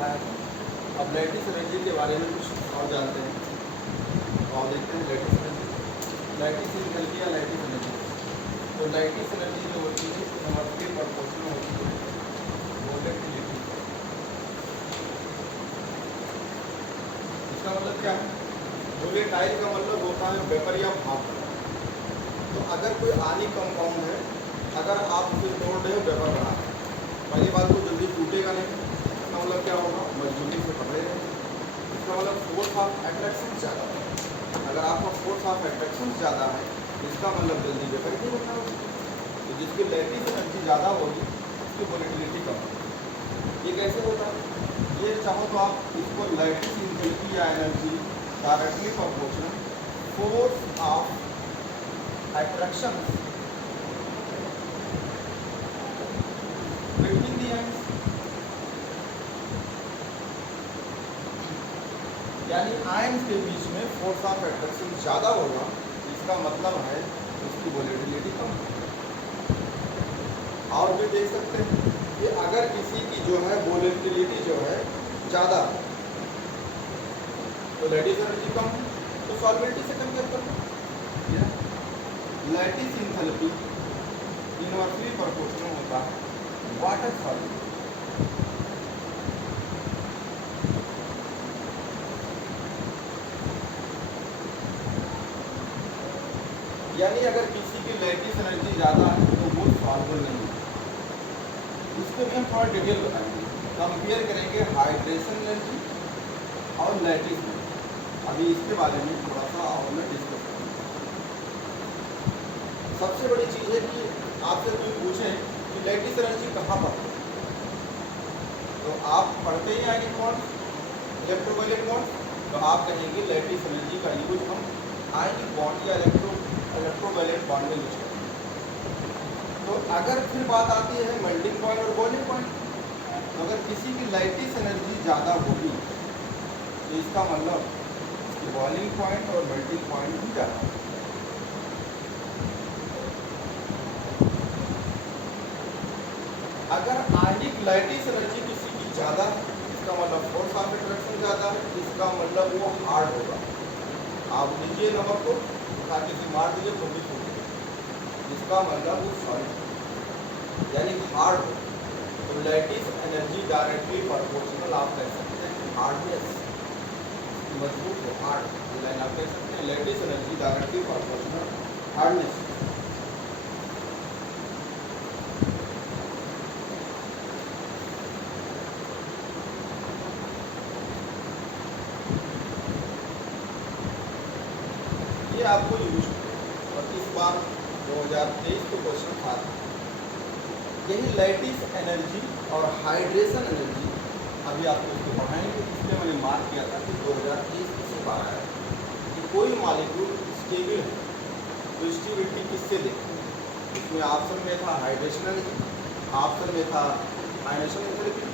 पढ़ाया था। अब लैटिस एनर्जी के बारे में कुछ और जानते हैं। तो आप देखते हैं लैटिस एनर्जी, लैटिस एनर्जी या लैटिस एनर्जी। तो लैटिस एनर्जी जो होती है इनवर्सली प्रोपोर्शनल होती है वोलेटिलिटी। इसका मतलब क्या है? वोलेटाइल का मतलब होता है वेपर या भाप। तो अगर कोई आयनिक कंपाउंड है, अगर आप उसे तोड़ रहे हो वेपर बना, पहली बात तो जल्दी टूटेगा नहीं। इसका मतलब क्या होगा? मजबूती से पकड़े रहेंगे। इसका मतलब फोर्स ऑफ अट्रैक्शन ज़्यादा है। अगर आपका फोर्स ऑफ अट्रैक्शन ज़्यादा है, इसका मतलब जल्दी वेपर नहीं बनना होगा। तो जिसकी लैटिस एनर्जी ज़्यादा होगी उसकी वोलेटिलिटी कम होगी। ये कैसे होता है? ये चाहो तो आप इसको लैटिस इंथैल्पी या energy directly proportional force of attraction between the ends, यानी आयन्स के बीच में फोर्स ऑफ अट्रैक्शन ज़्यादा होगा, इसका मतलब है इसकी वोलेटिलिटी कम होगी। और भी देख सकते हैं कि अगर किसी की जो है वोलेटिलिटी जो है ज़्यादा तो लैटिस एनर्जी कम है, तो सॉल्वेंटी से कंपेयर करो। लैटिस इंथैल्पी इनवर्सली प्रोपोर्शनल होता है वाटर सॉल्वेंट। यानी अगर किसी की लैटिस एनर्जी ज़्यादा है तो वो सॉल्वेबल नहीं है। इसको भी हम थोड़ा डिटेल बताएंगे, कंपेयर करेंगे हाइड्रेशन एनर्जी और लैटिस एनर्जी। अभी इसके बारे में थोड़ा सा और मैं डिस्कस करूँगा। सबसे बड़ी चीज़ है कि आपसे कोई पूछे कि लैटिस एनर्जी कहाँ पर है, तो आप पढ़ते ही आएंगे बॉन्ड, इलेक्ट्रोवायलेट बॉन्ड, तो आप कहेंगे लैटिस एनर्जी का यूज हम आयनिक बॉन्ड या इलेक्ट्रोवायलेट बॉन्ड में यूज करते हैं। तो अगर फिर बात आती है मेल्टिंग पॉइंट और बॉइलिंग पॉइंट, तो अगर किसी की लैटिस एनर्जी ज़्यादा होगी तो इसका मतलब बॉइलिंग पॉइंट और मेल्टिंग पॉइंट भी ज़्यादा होगा। अगर आयनिक लैटिस एनर्जी किसी की ज़्यादा है, इसका मतलब फोर्स ऑफ अट्रैक्शन ज़्यादा है, इसका मतलब वो हार्ड होगा। आप लीजिए नमक को उठा के मार दीजिए तो भी छूटेगा, इसका मतलब वो सॉलिड यानी हार्ड होगा। तो लैटिस एनर्जी डायरेक्टली प्रोपोर्शनल आप कह सकते हैं हार्डनेस, मजबूत हो हार्ड, लाइन आप कह सकते हैं lattice energy directly proportional hardness. ये आपको यूज और इस बार 2023 को क्वेश्चन था यही लैटिस एनर्जी और हाइड्रेशन एनर्जी। अभी आपको इसको पढ़ाएंगे, इसलिए मैंने मार्क किया था कि 2023 से बार आया कि कोई मॉलिक्यूल स्टेबल है तो स्टेबिलिटी किससे देखते हैं। इसमें ऑप्शन में था हाइड्रेशन एनर्जी, ऑप्शन में था आयनेशन एनर्जी।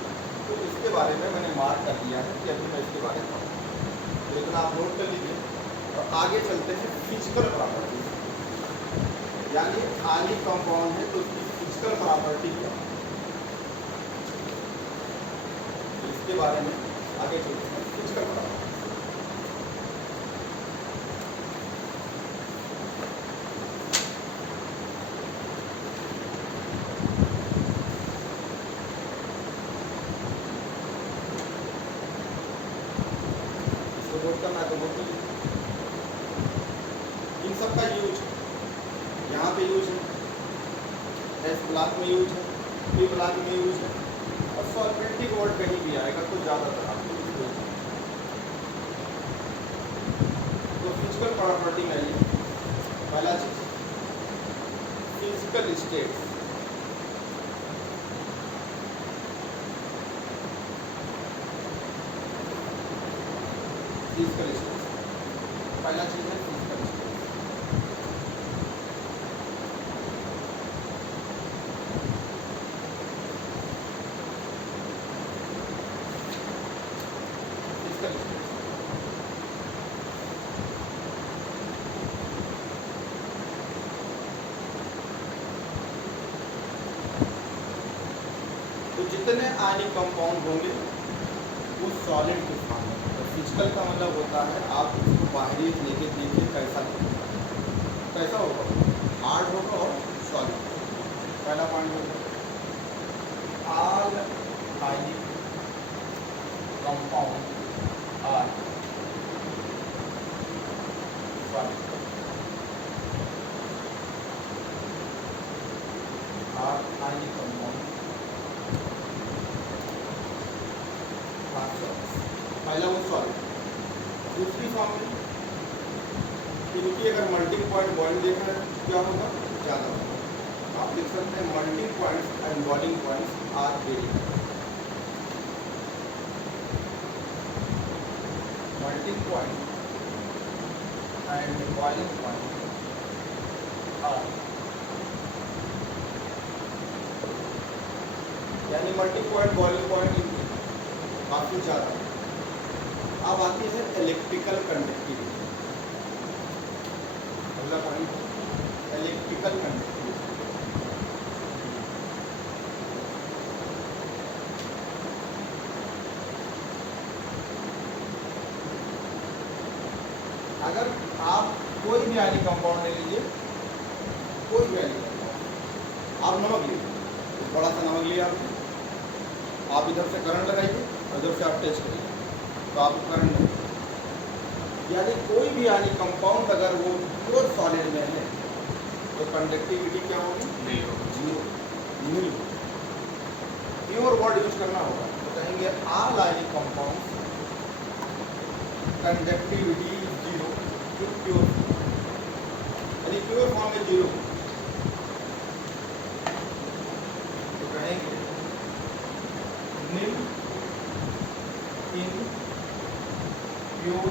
तो इसके बारे में मैंने मार्क कर दिया है कि अभी मैं इसके बारे में पढ़ूँगा, तो इतना आप नोट कर लीजिए। और आगे चलते हैं फिजिकल प्रॉपर्टीज, यानी आयनिक कंपाउंड है तो उसकी फिजिकल प्रॉपर्टी क्या है, तो इसके बारे में आगे चलते हैं फिजिकल प्रॉपर्टी। इसको नोट करना है तो नोट कर लीजिए। इन सब का यूज यहाँ पे यूज है, एस ब्लॉक में यूज है, पी ब्लॉक में यूज है, और सॉल्वेंटिक वर्ड कहीं भी आएगा तो ज़्यादातर आपको यूज है। तो फिजिकल प्रॉपर्टी में ये पहला चीज फिजिकल स्टेट। फिजिकल स्टेट पहला चीज है फिजिकल स्टेट। तो जितने आयनिक कंपाउंड होंगे वो सॉलिड के फॉर्म में। तो फिजिकल का मतलब होता है आप उसको बाहरी लेके देखिए कैसा लगेगा, कैसा होगा, हार्ड होगा और सॉलिड। पहला पॉइंट होगा all ionic compound are solid, are ionic compound are solid. पहला वो सॉलिड। दूसरी फॉर्म में इनकी अगर मेल्टिंग पॉइंट बॉइलिंग देखना है क्या होगा, ज़्यादा होगा। आप लिख सकते हैं melting points and boiling points are very. Melting point and boiling point are, यानी मेल्टिंग पॉइंट बॉइलिंग पॉइंट काफ़ी ज़्यादा। अब आती है इलेक्ट्रिकल कंडक्टिविटी। अगला पॉइंट इलेक्ट्रिकल कंडक्टिविटी। अगर आप कोई भी आयनिक कंपाउंड ले लीजिए, कोई भी आयनिक कंपाउंड, आप नमक लीजिए, बड़ा सा नमक लिया आपने, आप इधर से करंट लगाइए और इधर से आप टेस्ट करिए तो आपको करंट लगेगा। यानी कोई भी आयनिक कंपाउंड अगर वो प्योर सॉलिड में है तो कंडक्टिविटी क्या होगी, zero, nil. Pure word use करना होगा तो कहेंगे all ionic compound conductivity zero to pure, यानी प्योर फॉर्म में जीरो। तो कहेंगे नील इन प्योर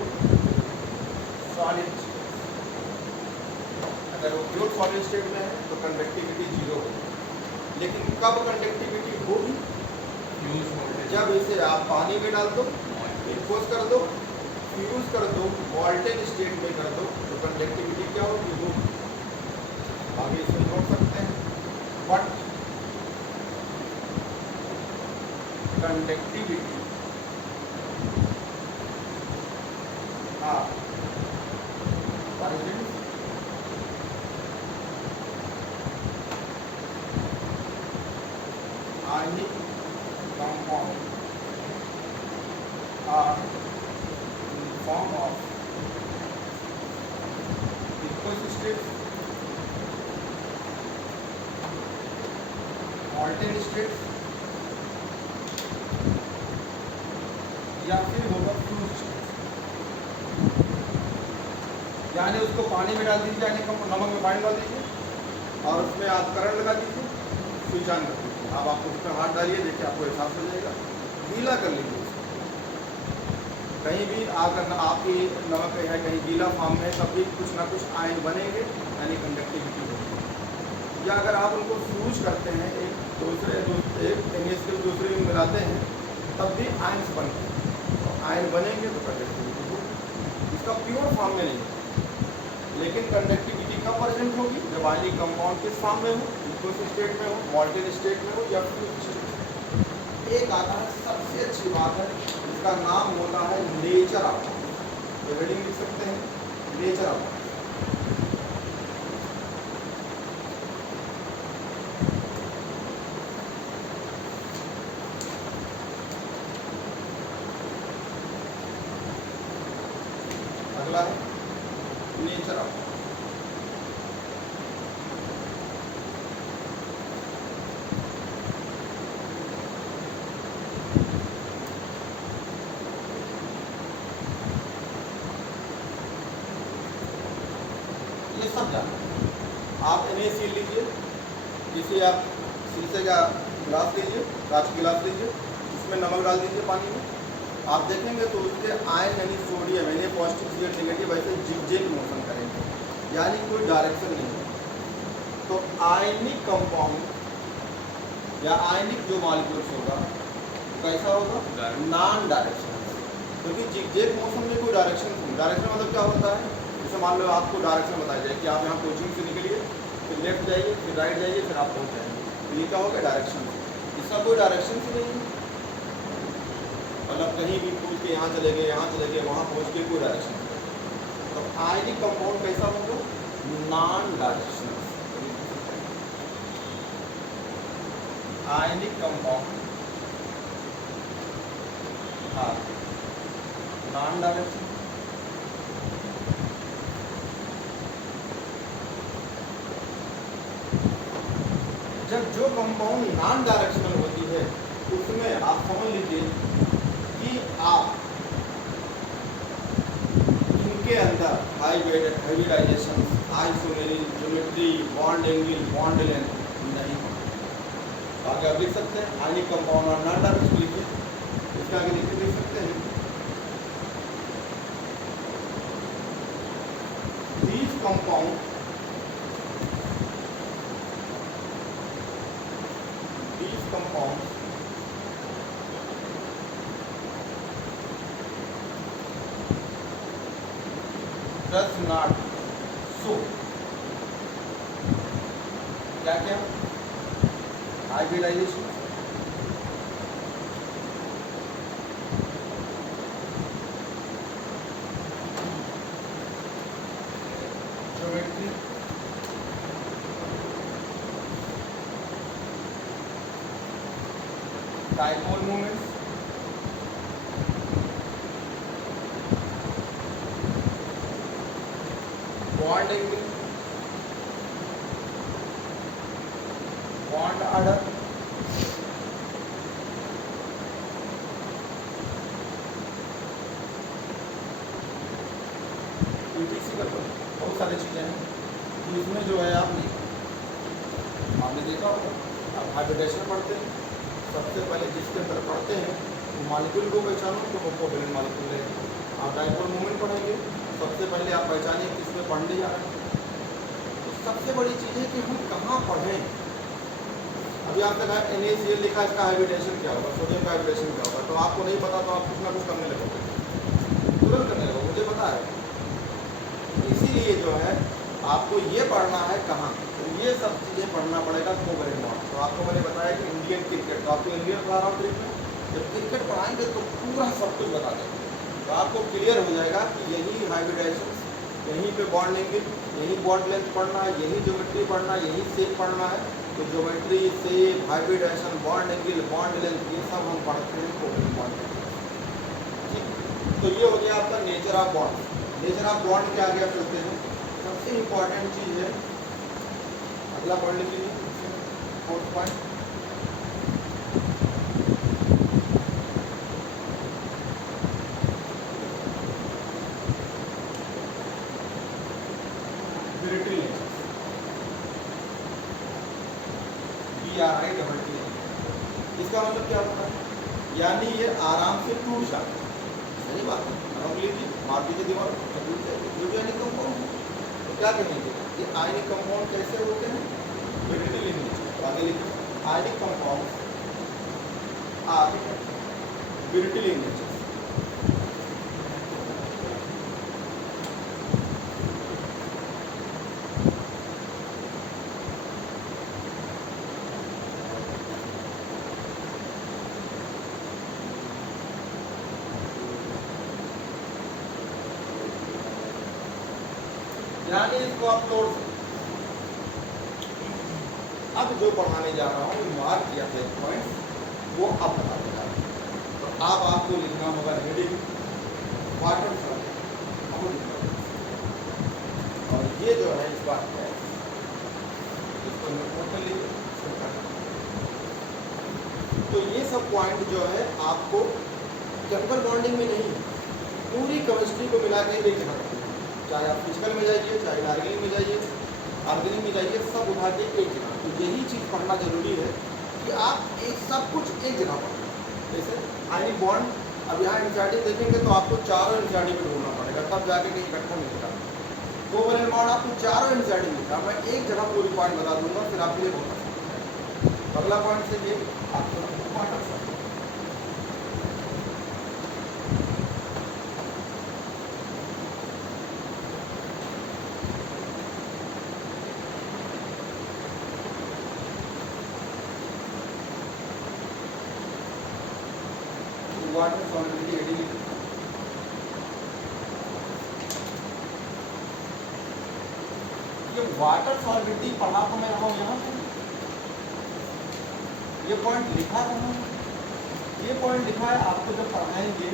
सॉलिड। अगर वो प्योर सॉलिड स्टेट में है तो कंडक्टिविटी जीरो होगी। लेकिन कब कंडक्टिविटी होगी, जब इसे आप पानी में डाल दो, एक्सपोज कर दो, फ्यूज कर दो, वोल्टेज स्टेट में कर दो तो कंडक्टिविटी क्या होगी, वो आगे इसे नोट सकते हैं। But conductivity ionic compound are in the form of aqueous state, molten state या फिर होगा फ्यूज स्टेट। यानी उसको पानी में डाल दीजिए, यानी नमक में पानी डाल दीजिए और उसमें आप करंट लगा दीजिए, स्विच ऑन कर दीजिए। अब आपको उसमें हाथ डालिए, देखिए आपको एहसास हो जाएगा। गीला कर लीजिए उसको, कहीं भी अगर आपकी नमक है कहीं गीला फॉर्म में, तब भी कुछ ना कुछ आयन बनेंगे, यानी कंडक्टिविटी होगी। या अगर आप उनको फ्यूज करते हैं, एक NaCl दूसरे में मिलाते हैं, तब भी आयन्स बनते हैं, तो आयन बनेंगे तो कंडक्टिविटी होगी। इसका प्योर फॉर्म में नहीं, लेकिन कंडक्टिविटी कब प्रेजेंट होगी, जब आयनिक कंपाउंड किस फॉर्म में हो, एक्वस स्टेट में हो, मॉल्टेन स्टेट में हो या फ्यूज स्टेट में। एक आता है सबसे अच्छी बात है, इसका नाम होता है नेचर ऑफ, तो हेडिंग लिख सकते हैं नेचर ऑफ। अगला है नेचर ऑफ। ये सब जानते हैं। आप NaCl लीजिए, इसे आप शीशे का गिलास लीजिए, कांच की गिलास लीजिए, इसमें नमक डाल दीजिए पानी में, आप देखेंगे तो उसके आयन यानी sodium Na positive Cl negative ऐसे जिगजैग मोशन करेंगे, यानी कोई डायरेक्शन नहीं है। तो आयनिक कंपाउंड या आयनिक जो मॉलिक्यूल्स होगा कैसा होगा, नॉन डायरेक्शनल, क्योंकि जिगजैग मोशन में कोई डायरेक्शन नहीं। डायरेक्शन मतलब क्या होता है, जैसे मान लो आपको डायरेक्शन बताई जाए कि आप यहाँ कोचिंग से निकलिए, फिर लेफ्ट जाइए, फिर राइट जाइए, फिर आप पहुँच जाएंगे, तो ये क्या होगा, डायरेक्शन। इसका कोई डायरेक्शन ही नहीं है। मतलब कहीं भी पूछ के यहाँ चले गए, यहाँ चले गए, वहाँ पहुँच के कोई डायरेक्शन नहीं। तो आयनिक कंपाउंड कैसा होगा? Non directional. Ionic compound non directional. जब जो कंपाउंड नॉन डायरेक्शनल होती है उसमें आप समझ लीजिए कि आप इनके अंदर hybridization, isomeric, geometry, bond angle, bond length नहीं होगा। आगे आप लिख सकते हैं आयनिक कंपाउंड और नॉन डायरेक्शनल लिखिए, इसके आगे लिख सकते हैं these compounds does not show क्या क्या hybridization, geometry, dipole movements, bond angle, bond order, बहुत सारी चीज़ें हैं तो इसमें जो है आपने देखा होगा। आप हाइब्रिडेशन पढ़ते हैं, सबसे पहले जिसके अंदर पढ़ते हैं मॉलिक्यूल को पहचानो तो वो कोवेलेंट मॉलिक्यूल है। आप डाइपोल मूवमेंट पढ़ेंगे, सबसे पहले आप पहचानिए किसमें पढ़ने जा रहे हैं। तो सबसे बड़ी चीज़ है कि हम कहाँ पढ़ें। अभी आपने कहा NaCl लिखा, इसका हाइब्रिडेशन क्या होगा, सोडियम का हाइब्रिडेशन क्या होगा, तो आपको नहीं पता तो आप कुछ ना कुछ करने लगोगे, तुरंत करने लगोगे, मुझे पता है। इसीलिए जो है आपको ये पढ़ना है कहाँ, तो ये सब चीज़ें पढ़ना पड़ेगा कोवेलेंट बॉन्ड। तो आपको मैंने बताया कि इंडियन क्रिकेट, तो आपको इंडियन पढ़ा रहा हूँ क्रिकेट, जब क्रिकेट पढ़ाएंगे तो पूरा सब कुछ बता देंगे, तो आपको क्लियर हो जाएगा कि यही हाइब्रिडाइजेशन, यहीं पे बॉन्ड एंगल, यही बॉन्ड लेंथ पढ़ना है, यही ज्योमेट्री पढ़ना है, यही शेप पढ़ना है। तो geometry, shape, hybridization, bond angle, bond length, ये सब हम पढ़ते हैं कोवेलेंट बॉन्ड। ठीक, तो ये हो गया आपका nature of bond. Nature of bond के आगे आप चलते हैं। सबसे इम्पॉर्टेंट चीज़ है, अगला पॉइंट लिखिए, fourth point, brittle nature, BRITT। इसका मतलब क्या होता है, यानी ये आराम से टूट जाता है। सही बात है, आराम लीजिए, मार दीजिए दीवार, टूट जाएगी। जो आयनिक कंपाउंड तो क्या कहेंगे कि आयनिक कंपाउंड कैसे होते हैं, ब्रिटल इन नेचर। तो आगे लिखिए ionic compound are brittle in nature. यानी इसको आप तोड़ सकते। अब जो पढ़ाने जा रहा हूँ मार्क किया था पॉइंट, वो अब बताने जा रहा हूँ। तो अब आपको लिखना होगा हेडिंग वाटर और ये जो है इस बात है, इसको नोट कर लीजिए। तो ये सब पॉइंट जो है आपको केमिकल बॉन्डिंग में नहीं, पूरी केमिस्ट्री को मिला के एक जगह, चाहे आप फिजिकल में जाइए, चाहे ऑर्गेनिक में जाइए, ऑर्गेनिक में जाइए, सब उठा के एक जगह। तो यही चीज़ पढ़ना जरूरी है कि आप एक सब कुछ एक जगह पढ़ें। जैसे आयनिक बॉन्ड, अब यहाँ एनसीईआरटी देखेंगे तो आपको चारों एनसीईआरटी में ढूंढना पड़ेगा, तब जाके कहीं इकट्ठा मिलेगा। कोवेलेंट बॉन्ड आपको चारों एनसीईआरटी मिलेगा, मैं एक जगह पूरी पॉइंट बता दूंगा, फिर आप ये बोल सकते हैं। अगला पॉइंट से ये आपको water cycle. Water solubility adding. ये वाटर सॉल्युबिलिटी पढ़ा तो मैं रहा हूँ यहाँ पे, ये पॉइंट लिखा रहा हूँ, ये पॉइंट लिखा है आपको जब पढ़ाएंगे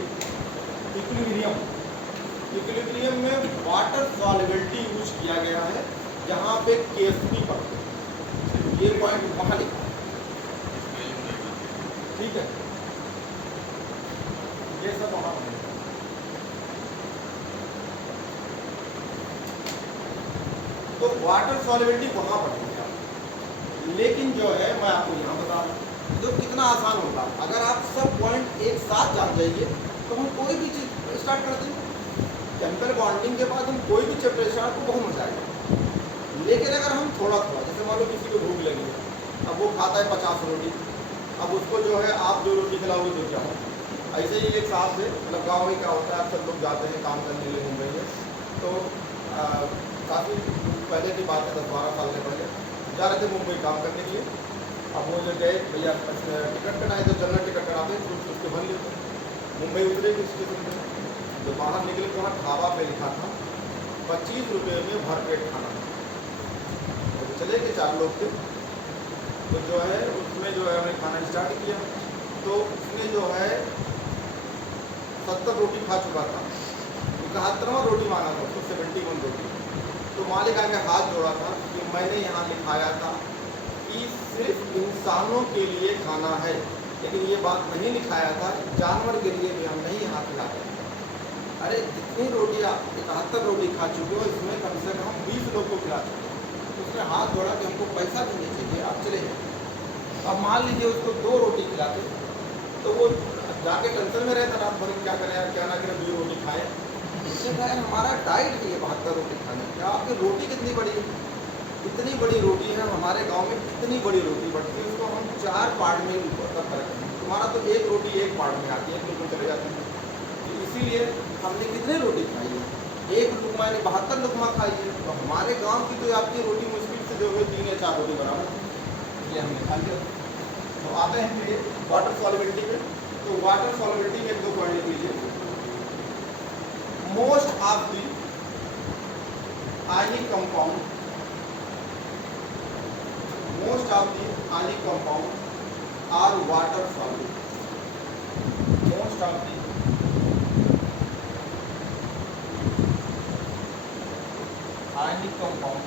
इक्विलिब्रियम। इक्विलिब्रियम में वाटर सॉल्युबिलिटी यूज किया गया है, जहाँ पे केएसपी पढ़ते हैं, ये पॉइंट वहाँ लिखा है, ठीक है, ये सब वहाँ पढ़ेगा। तो वाटर सॉल्युबिलिटी वहाँ पढ़ेंगे आप, लेकिन जो है मैं आपको यहाँ बता रहा हूँ जो कितना आसान होगा। अगर आप सब पॉइंट एक साथ जान जाइए तो हम कोई भी चीज़ स्टार्ट कर देंगे। केमिकल बॉन्डिंग के बाद हम कोई भी चैप्टर स्टार्ट को बहुत मजा आएगा। लेकिन अगर हम थोड़ा थोड़ा, जैसे मान लो किसी को भूख लगी है, अब वो खाता है 50 रोटी, अब उसको जो है आप 2 रोटी खिलाओगे तो क्या हो। ऐसे ही एक साहब थे, मतलब गाँव में क्या होता है, अक्सर लोग जाते हैं काम करने के लिए मुंबई में, तो काफ़ी पहले की बात है, 10-12 साल के पहले जा रहे थे मुंबई काम करने के लिए। अब वो जो गए, भैया टिकट कटाए तो जनरल टिकट कटाते हैं, तो उसके भर लेते। मुंबई उतरे भी स्टेशन पर, जो बाहर निकले तो वहाँ ढाबा पे लिखा था 25 रुपये में भरपेट खाना। तो चले गए, 4 लोग थे, तो जो है उसमें जो है हमने खाना स्टार्ट किया, तो उसने जो है 70 रोटी खा चुका था, 71वां रोटी मांगा था उसको, 71 रोटी। तो मालिक आगे हाथ जोड़ा था कि मैंने यहाँ लिखाया था कि सिर्फ इंसानों के लिए खाना है, लेकिन ये बात नहीं लिखाया था जानवर के लिए भी हम नहीं यहाँ खिलाते। अरे जितनी रोटियाँ 71 रोटी खा चुके हो, इसमें कम से कम 20 लोग को खिला चुके हो। तो उसने हाथ जोड़ा कि हमको पैसा भी नहीं चाहिए, आप चले जाए। अब मान लीजिए उसको 2 रोटी खिलाते, तो वो जाके टेंशन में रहता रात भर, क्या करें यार, क्या ना करें, 2 रोटी खाएँ। उसने कहा हमारा डाइट है ये 72 रोटी खाने का, आपकी रोटी कितनी बड़ी है, इतनी बड़ी रोटी है, हमारे गांव में कितनी बड़ी रोटी बढ़ती है, उसको हम 4 पार्ट में मतलब फर्क है, तुम्हारा तो 1 रोटी 1 पार्ट में आती है, बिल्कुल चले जाते हैं। तो इसीलिए हमने कितनी रोटी खाई है, 1 लुकमा ने 72 लुकमा खाई है। तो हमारे गाँव की तो आपकी रोटी मुश्किल से जो है 3 या 4 रोटी बराबर, इसलिए हमने खा लिया। तो आते हैं फिर वाटर सॉल्युबिलिटी में। तो वाटर सॉल्युबिलिटी में 2 पॉइंट लिख लीजिए। Most of the ionic compound, most of the ionic compound are water soluble. Most of the ionic compound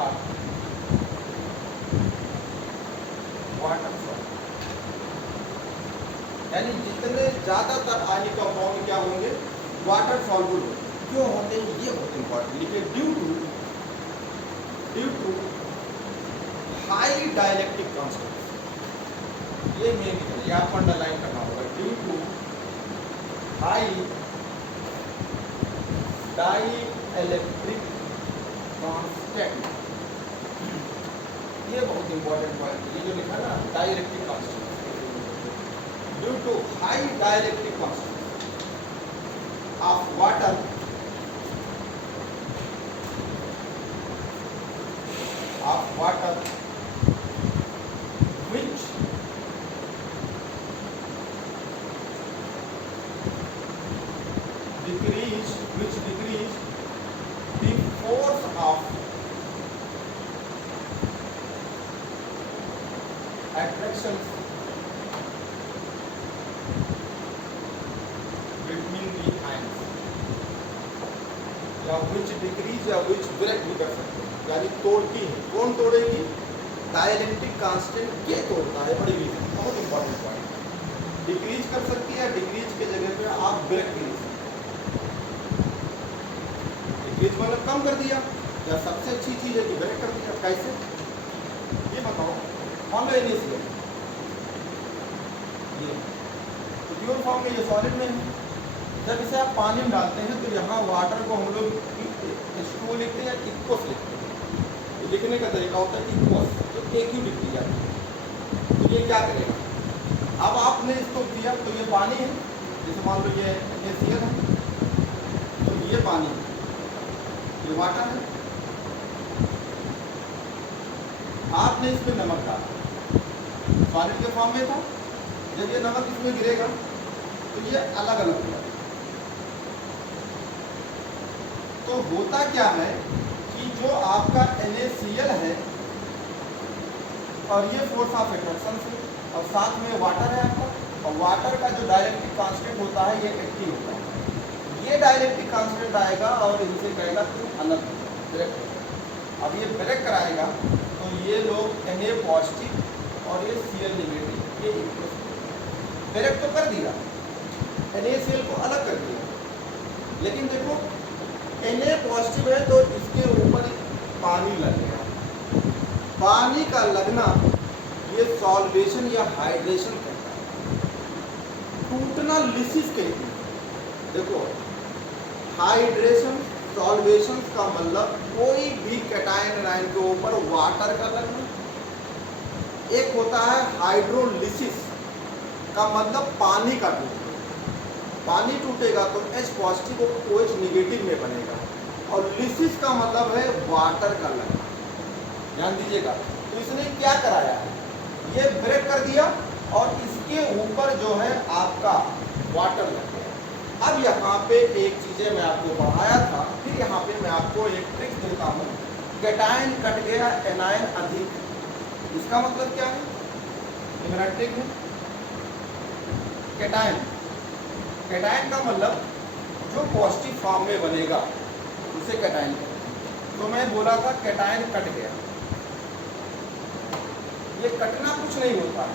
are water soluble. यानी जितने ज्यादातर आयनिक कंपाउंड क्या होंगे, वाटर सॉल्युबल होंगे। क्यों होते हैं ये बहुत इंपॉर्टेंट लिखिए, due to high dielectric constant. ये मेन है, ये आपको अंडरलाइन करना होगा, due to high dielectric constant. ये बहुत इंपॉर्टेंट पॉइंट है, ये जो लिखा ना dielectric constant, due to high dielectric constant of water which decrease the force of attraction between the ions, या which decrease या which break भी कर सकते हैं, यानी तोड़ती है। कौन तोड़ेगी, डाइलेक्ट्रिक कांस्टेंट के तोड़ता है, बड़ी रीजन, बहुत इंपॉर्टेंट पॉइंट। डिक्रीज कर सकती है, डिक्रीज के जगह पे आप ब्रेक भी ले सकते हैं। डिक्रीज मतलब कम कर दिया, या सबसे अच्छी चीज है कि ब्रेक कर दिया। कैसे, ये बताओ। मान लो इनिशियल ये प्योर फॉर्म में, ये सॉलिड में है। जब इसे आप पानी में डालते हैं तो यहाँ वाटर को हम लोग H2O लिखते हैं या इक्वस लिखते हैं। लिखने का तरीका होता है इक्वस, तो एक ही लिख दी जाती है। तो ये क्या करेगा, अब आपने इसको दिया तो ये पानी है, जैसे मान लो ये NaCl है, तो ये पानी है, ये वाटर है। आपने इस पर नमक डाला, सॉलिड के फॉर्म में था, जब ये नमक इसमें गिरेगा तो ये अलग अलग हो जाएगा। तो होता क्या है कि जो आपका NaCl है और ये फोर्स ऑफ एट्रैक्शन से, और साथ में वाटर है आपका, और वाटर का जो डाइलेक्ट्रिक कांस्टेंट होता है ये 80 होता है। ये डाइलेक्ट्रिक कांस्टेंट आएगा और इनसे कहेगा तुम अलग ब्रेक हो। अब ये ब्रेक कराएगा तो ये लोग Na पॉजिटिव और ये Cl नेगेटिव ये ब्रेक तो कर दिया, NaCl को अलग कर दिया, लेकिन देखो Na पॉजिटिव है तो इसके ऊपर पानी लगेगा। पानी का लगना ये सॉल्वेशन या हाइड्रेशन कहता है। टूटना लिसिस कहती है। देखो हाइड्रेशन सॉल्वेशन का मतलब कोई भी कैटायन आयन के ऊपर वाटर का लगना। एक होता है हाइड्रोलिसिस का मतलब पानी का टूटना। पानी टूटेगा तो H पॉजिटिव और OH निगेटिव में बनेगा, और लिसिस का मतलब है वाटर का लगना। ध्यान दीजिएगा। तो इसने क्या कराया है, ये ब्रेक कर दिया और इसके ऊपर जो है आपका वाटर लग गया। अब यहाँ पे एक चीज़ें मैं आपको पढ़ाया था, फिर यहाँ पे मैं आपको एक ट्रिक देता हूँ। कैटायन कट गया, एनायन अधिक, इसका मतलब क्या है, ये मेरा ट्रिक है। कैटायन कैटायन का मतलब जो पॉजिटिव फॉर्म में बनेगा उसे कैटायन कहते हैं। तो मैं बोला था कैटायन कट गया, ये कटना कुछ नहीं होता है,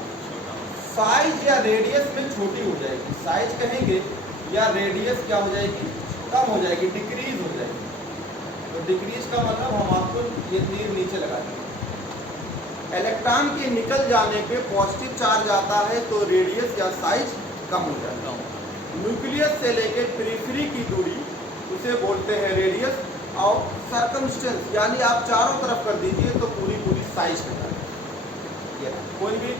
साइज या रेडियस में छोटी हो जाएगी। साइज कहेंगे या रेडियस क्या हो जाएगी, कम हो जाएगी, डिक्रीज हो जाएगी। तो डिक्रीज का मतलब हम आपको ये तीर नीचे लगा देंगे। इलेक्ट्रॉन के निकल जाने पे पॉजिटिव चार्ज आता है तो रेडियस या साइज कम हो जाता है। न्यूक्लियस से लेके पेरिफेरी की दूरी उसे बोलते हैं रेडियस, और सर्कमस्टेंस यानी आप चारों तरफ कर दीजिए तो पूरी पूरी साइज हो जाएगी। कोई भी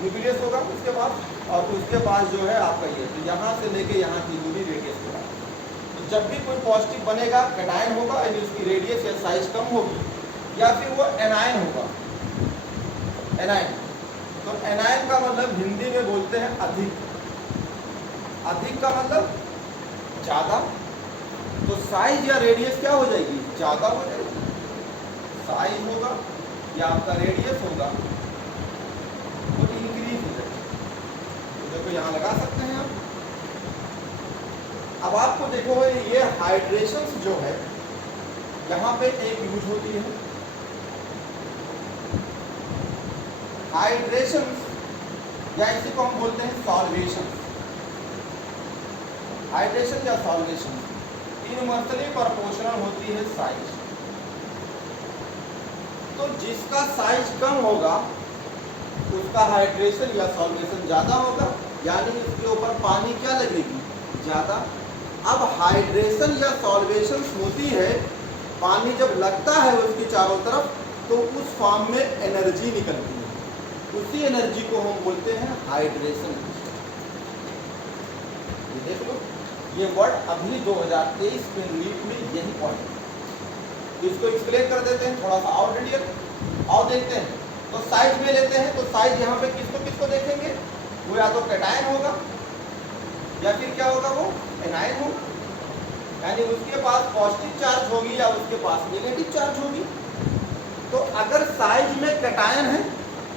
न्यूक्लियस होगा उसके पास, और उसके पास जो है आपका ये, तो यहाँ से लेके यहाँ की दूरी रेडियस होगा। तो जब भी कोई पॉजिटिव बनेगा कैटायन होगा, यानी उसकी रेडियस या साइज कम होगी, या फिर वो एनायन होगा। एनायन, तो एनायन का मतलब हिंदी में बोलते हैं अधिक। अधिक का मतलब ज़्यादा, तो साइज या रेडियस क्या हो जाएगी, ज़्यादा हो जाएगी। साइज होगा या आपका रेडियस होगा तो इंक्रीज हो जाएगी। तो देखो यहाँ लगा सकते हैं आप। अब आपको देखो ये हाइड्रेशन जो है यहाँ पे एक यूज होती है हाइड्रेशन, या इसी को हम बोलते हैं सॉल्वेशन। हाइड्रेशन या सॉल्वेशन इनवर्सली प्रोपोर्शनल होती है साइज। तो जिसका साइज कम होगा उसका हाइड्रेशन या सॉल्वेशन ज़्यादा होगा, यानी इसके ऊपर पानी क्या लगेगी, ज़्यादा। अब हाइड्रेशन या सॉल्वेशन होती है, पानी जब लगता है उसकी चारों तरफ तो उस फॉर्म में एनर्जी निकलती है, उसी एनर्जी को हम बोलते हैं हाइड्रेशन। ये देख लो, ये वर्ड अभी 2023 में नीट में यही पॉइंट है। इसको एक्सप्लेन कर देते हैं थोड़ा सा और डिटेल और देखते हैं। तो साइज में लेते हैं, तो साइज यहाँ पे किसको किसको देखेंगे, वो या तो कैटायन होगा या फिर क्या होगा, वो एनायन होगा, यानी उसके पास पॉजिटिव चार्ज होगी या उसके पास नेगेटिव चार्ज होगी। तो अगर साइज में कैटायन है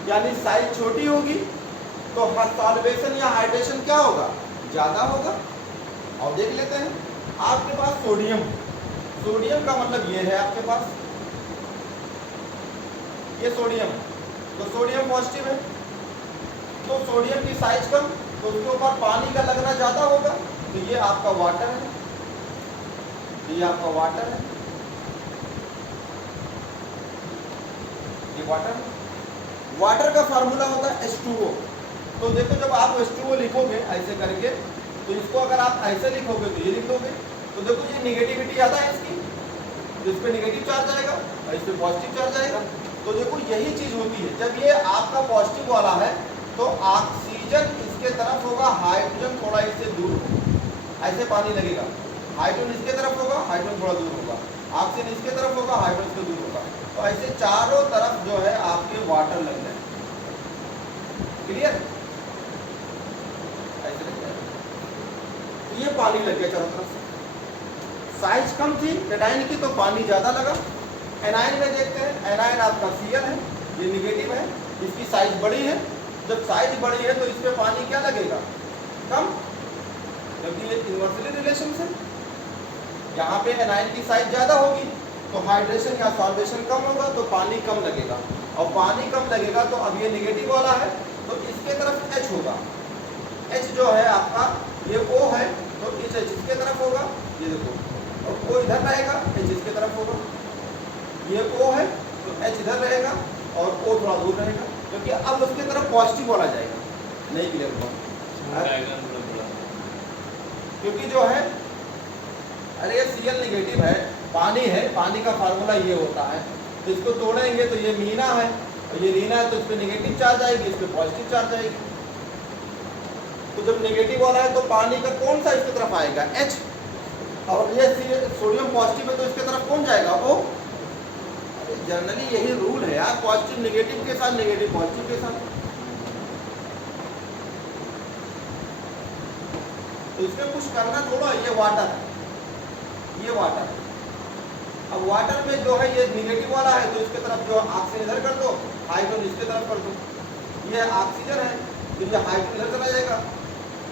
यानी साइज छोटी होगी तो सॉल्वेशन या हाइड्रेशन क्या होगा, ज़्यादा होगा। और देख लेते हैं, आपके पास सोडियम, सोडियम का मतलब ये है आपके पास ये सोडियम, तो सोडियम पॉजिटिव है, तो सोडियम की साइज कम, तो उसके ऊपर पानी का लगना ज़्यादा होगा। तो ये आपका वाटर है, ये आपका वाटर है, ये वाटर है। वाटर का फार्मूला होता है H2O। तो देखो जब आप H2O लिखोगे ऐसे करके, तो इसको अगर आप ऐसे लिखोगे तो ये लिख दोगे। तो देखो ये निगेटिविटी ज़्यादा है इसकी, तो इस पर निगेटिव चार्ज आएगा और इस पर पॉजिटिव चार्ज आएगा। तो देखो यही चीज़ होती है, जब ये आपका पॉजिटिव वाला है तो ऑक्सीजन इसके तरफ होगा, हाइड्रोजन थोड़ा इससे दूर होगा, ऐसे पानी लगेगा। हाइड्रोजन इसके तरफ होगा, हाइड्रोजन थोड़ा दूर होगा, ऑक्सीजन इसके तरफ होगा, हाइड्रोजन इसके दूर होगा। तो ऐसे चारों तरफ जो है आपके वाटर लग जाए। क्लियर? पानी लग गया चारों तरफ से। साइज कम थी कैटायन की तो पानी ज़्यादा लगा। एनायन में देखते हैं, एनायन आपका Cl है, ये निगेटिव है, इसकी साइज बड़ी है। जब साइज बड़ी है तो इस पर पानी क्या लगेगा? कम, क्योंकि ये इन्वर्सली रिलेशन है। यहाँ पे एनायन की साइज ज़्यादा होगी तो हाइड्रेशन या सॉल्वेशन कम होगा तो पानी कम लगेगा, और पानी कम लगेगा तो अब ये निगेटिव वाला है तो इसके तरफ H होगा। H जो है आपका ये O है तो इस H इसके तरफ होगा, ये देखो, और O इधर रहेगा, H इसके तरफ होगा। ये O है तो H इधर रहेगा और O थोड़ा दूर रहेगा, क्योंकि अब उसके तरफ पॉजिटिव वाला जाएगा। नहीं क्लियर हुआ? क्योंकि जो है, अरे ये Cl निगेटिव है, पानी है, पानी का फार्मूला ये होता है, तो इसको तोड़ेंगे तो ये मीना है, और ये लीना है तो इस पर निगेटिव चार्ज आएगी, इस पर पॉजिटिव चार्ज आएगी। तो जब नेगेटिव वाला है तो पानी का कौन सा इसकी तरफ आएगा? H, और ये सोडियम पॉजिटिव है तो इसके तरफ कौन जाएगा? O। जनरली यही रूल है यार, पॉजिटिव नेगेटिव के साथ, नेगेटिव पॉजिटिव के साथ। तो इसमें कुछ करना थोड़ा, ये वाटर है, ये वाटर है। अब वाटर में जो है ये निगेटिव वाला है तो इसके तरफ जो ऑक्सीजन इधर कर दो, हाइड्रोजन इसके तरफ कर दो। ये ऑक्सीजन है तो ये हाइड्रोजन इधर चला जाएगा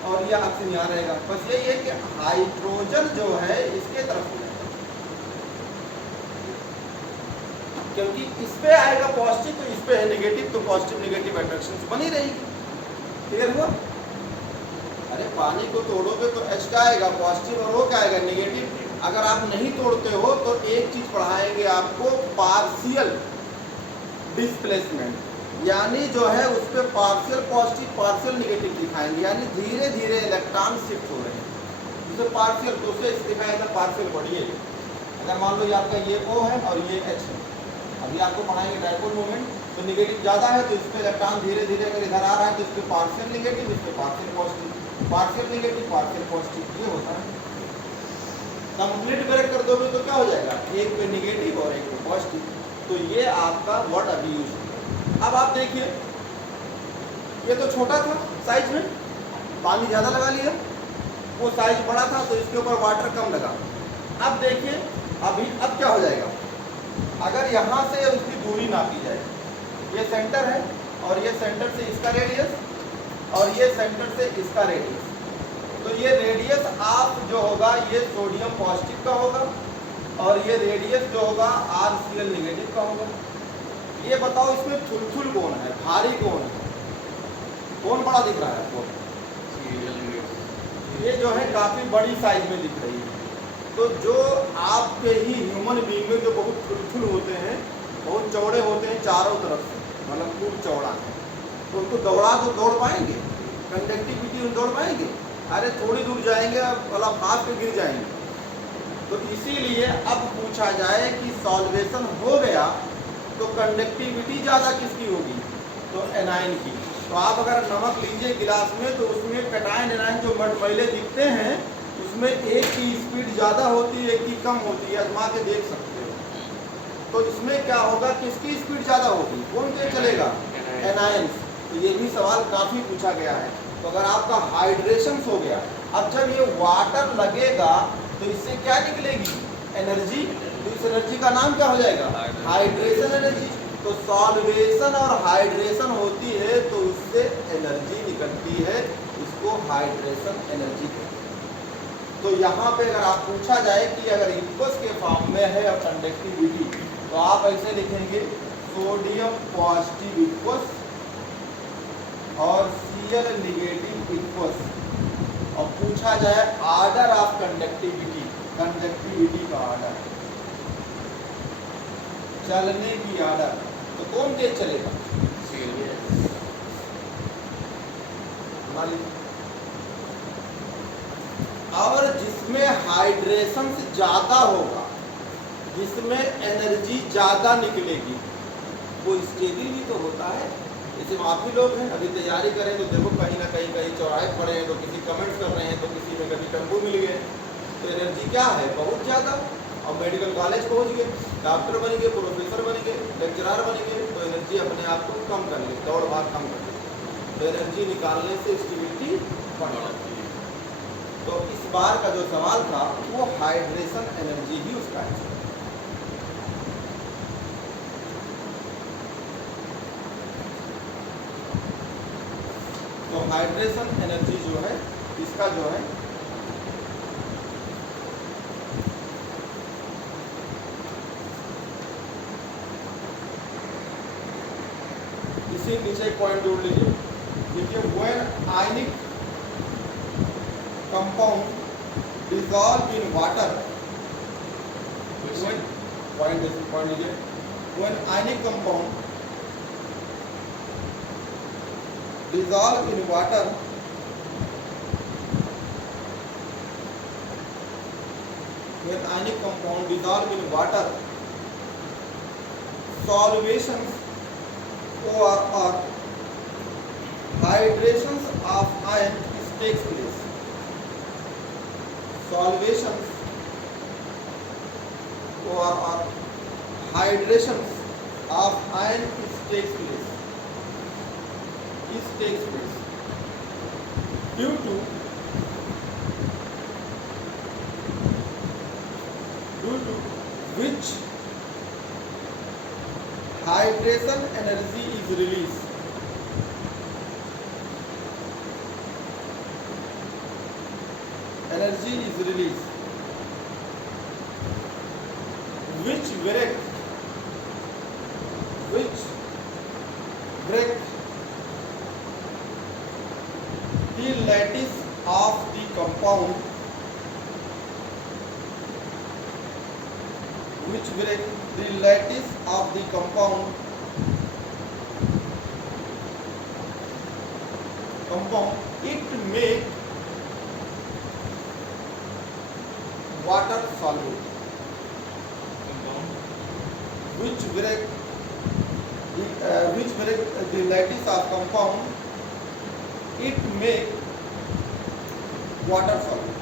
और ये ऑक्सीजन यहाँ रहेगा। बस यही है कि हाइड्रोजन जो है इसके तरफ हो जाएगा, क्योंकि इस पे आएगा पॉजिटिव तो इस पे है निगेटिव, तो पॉजिटिव निगेटिव अट्रैक्शन बनी रहेगी। क्लियर हुआ? अरे पानी को तोड़ोगे तो H क्या आएगा? पॉजिटिव, और वो क्या आएगा? निगेटिव। अगर आप नहीं तोड़ते हो तो एक चीज पढ़ाएंगे आपको, पार्शियल डिस्प्लेसमेंट, यानी जो है उस पर पार्शियल पॉजिटिव पार्शियल निगेटिव दिखाएंगे, यानी धीरे धीरे इलेक्ट्रॉन शिफ्ट हो रहे हैं। जैसे पार्शियल तो उसे दिखाएगा पार्शियल बढ़िए। अगर मान लो ये आपका ये O है और ये H है, अभी आपको पढ़ाएंगे डायपोल मोमेंट, तो निगेटिव ज़्यादा है तो इस पर इलेक्ट्रॉन धीरे धीरे अगर इधर आ रहा है तो इस पर पार्शियल निगेटिव, इस पर partial positive, partial negative partial positive, ये होता है। कंप्लीट ब्रेक कर दोगे तो क्या हो जाएगा? एक पे निगेटिव और एक पे पॉजिटिव। तो ये आपका वर्ड अभी यूज है। अब आप देखिए, ये तो छोटा था साइज में, पानी ज़्यादा लगा लिया, वो साइज बड़ा था तो इसके ऊपर वाटर कम लगा। अब देखिए अभी अब क्या हो जाएगा? अगर यहाँ से उसकी दूरी नापी जाए, ये सेंटर है और ये सेंटर से इसका रेडियस और ये सेंटर से इसका रेडियस, तो ये रेडियस आप जो होगा ये सोडियम पॉजिटिव का होगा और ये रेडियस जो होगा RCl निगेटिव का होगा। ये बताओ इसमें थुलथुल कौन है, भारी कौन है, कौन बड़ा दिख रहा है आपको? ये जो है काफ़ी बड़ी साइज में दिख रही है। तो जो आपके ही ह्यूमन बीइंग में जो बहुत थुलथुल होते हैं, बहुत चौड़े होते हैं चारों तरफ से, मतलब खूब चौड़ा है, तो उनको दौड़ा तो दौड़ पाएंगे? कंडक्टिविटी दौड़ पाएंगे? अरे थोड़ी दूर जाएंगे मतलब हाथ पे गिर जाएंगे। तो इसीलिए अब पूछा जाए कि सॉल्वेशन हो गया तो कंडक्टिविटी ज़्यादा किसकी होगी? तो एनायन की। तो आप अगर नमक लीजिए गिलास में तो उसमें कैटायन एनायन जो मटमैले दिखते हैं उसमें एक की स्पीड ज़्यादा होती है, एक की कम होती है, आजमा के देख सकते हो। तो इसमें क्या होगा, किसकी स्पीड ज़्यादा होगी? कौन से चलेगा? एनायन। तो ये भी सवाल काफ़ी पूछा गया है। तो अगर आपका हाइड्रेशन हो गया, अब जब ये वाटर लगेगा तो इससे क्या निकलेगी? एनर्जी। तो इस एनर्जी का नाम क्या हो जाएगा? Hydration energy. तो सॉल्वेशन और हाइड्रेशन होती है तो उससे एनर्जी निकलती है, इसको हाइड्रेशन एनर्जी कहते हैं। तो यहाँ पे अगर आप पूछा जाए कि अगर इक्वस के फॉर्म में है कंडक्टिविटी तो आप ऐसे लिखेंगे सोडियम पॉजिटिव इक्वस और Cl निगेटिव इक्वस। और पूछा जाए आर्डर ऑफ कंडक्टिविटी, कंडक्टिविटी का आर्डर, चलने की आर्डर, तो कौन तेज चलेगा? और जिसमें हाइड्रेशन से ज़्यादा होगा, जिसमें एनर्जी ज़्यादा निकलेगी, वो स्टेबल भी तो होता है। जैसे आप भी लोग हैं अभी तैयारी करें तो देखो कहीं ना कहीं चौराहे पड़े हैं तो किसी कमेंट्स कर रहे हैं तो किसी में कभी टेम्पो मिल गए, तो एनर्जी क्या है? बहुत ज़्यादा। और मेडिकल कॉलेज पहुंच गए, डॉक्टर बन गए, प्रोफेसर बन गए, लेक्चरर बन गए, तो एनर्जी अपने आप को कम कर ले, दौड़ भाग कम कर ले, तो एनर्जी निकालने से स्टेबिलिटी बढ़ जाती है। तो इस बार का जो सवाल था वो हाइड्रेशन एनर्जी ही उसका आंसर है। तो हाइड्रेशन एनर्जी जो है इसका जो है इसी नीचे एक पॉइंट जोड़ लीजिए। देखिए when ionic compound dissolve in water, when point लीजिए, when ionic compound dissolve in water, when ionic compound dissolve in water, solutions or hydrations of ion takes place. Solvations or hydrations of iron takes place. Due to which hydration energy is released. Energy is released which break the lattice of the compound, which break the lattice of the compound it make water solid, which break the lattice of compound it make water solid.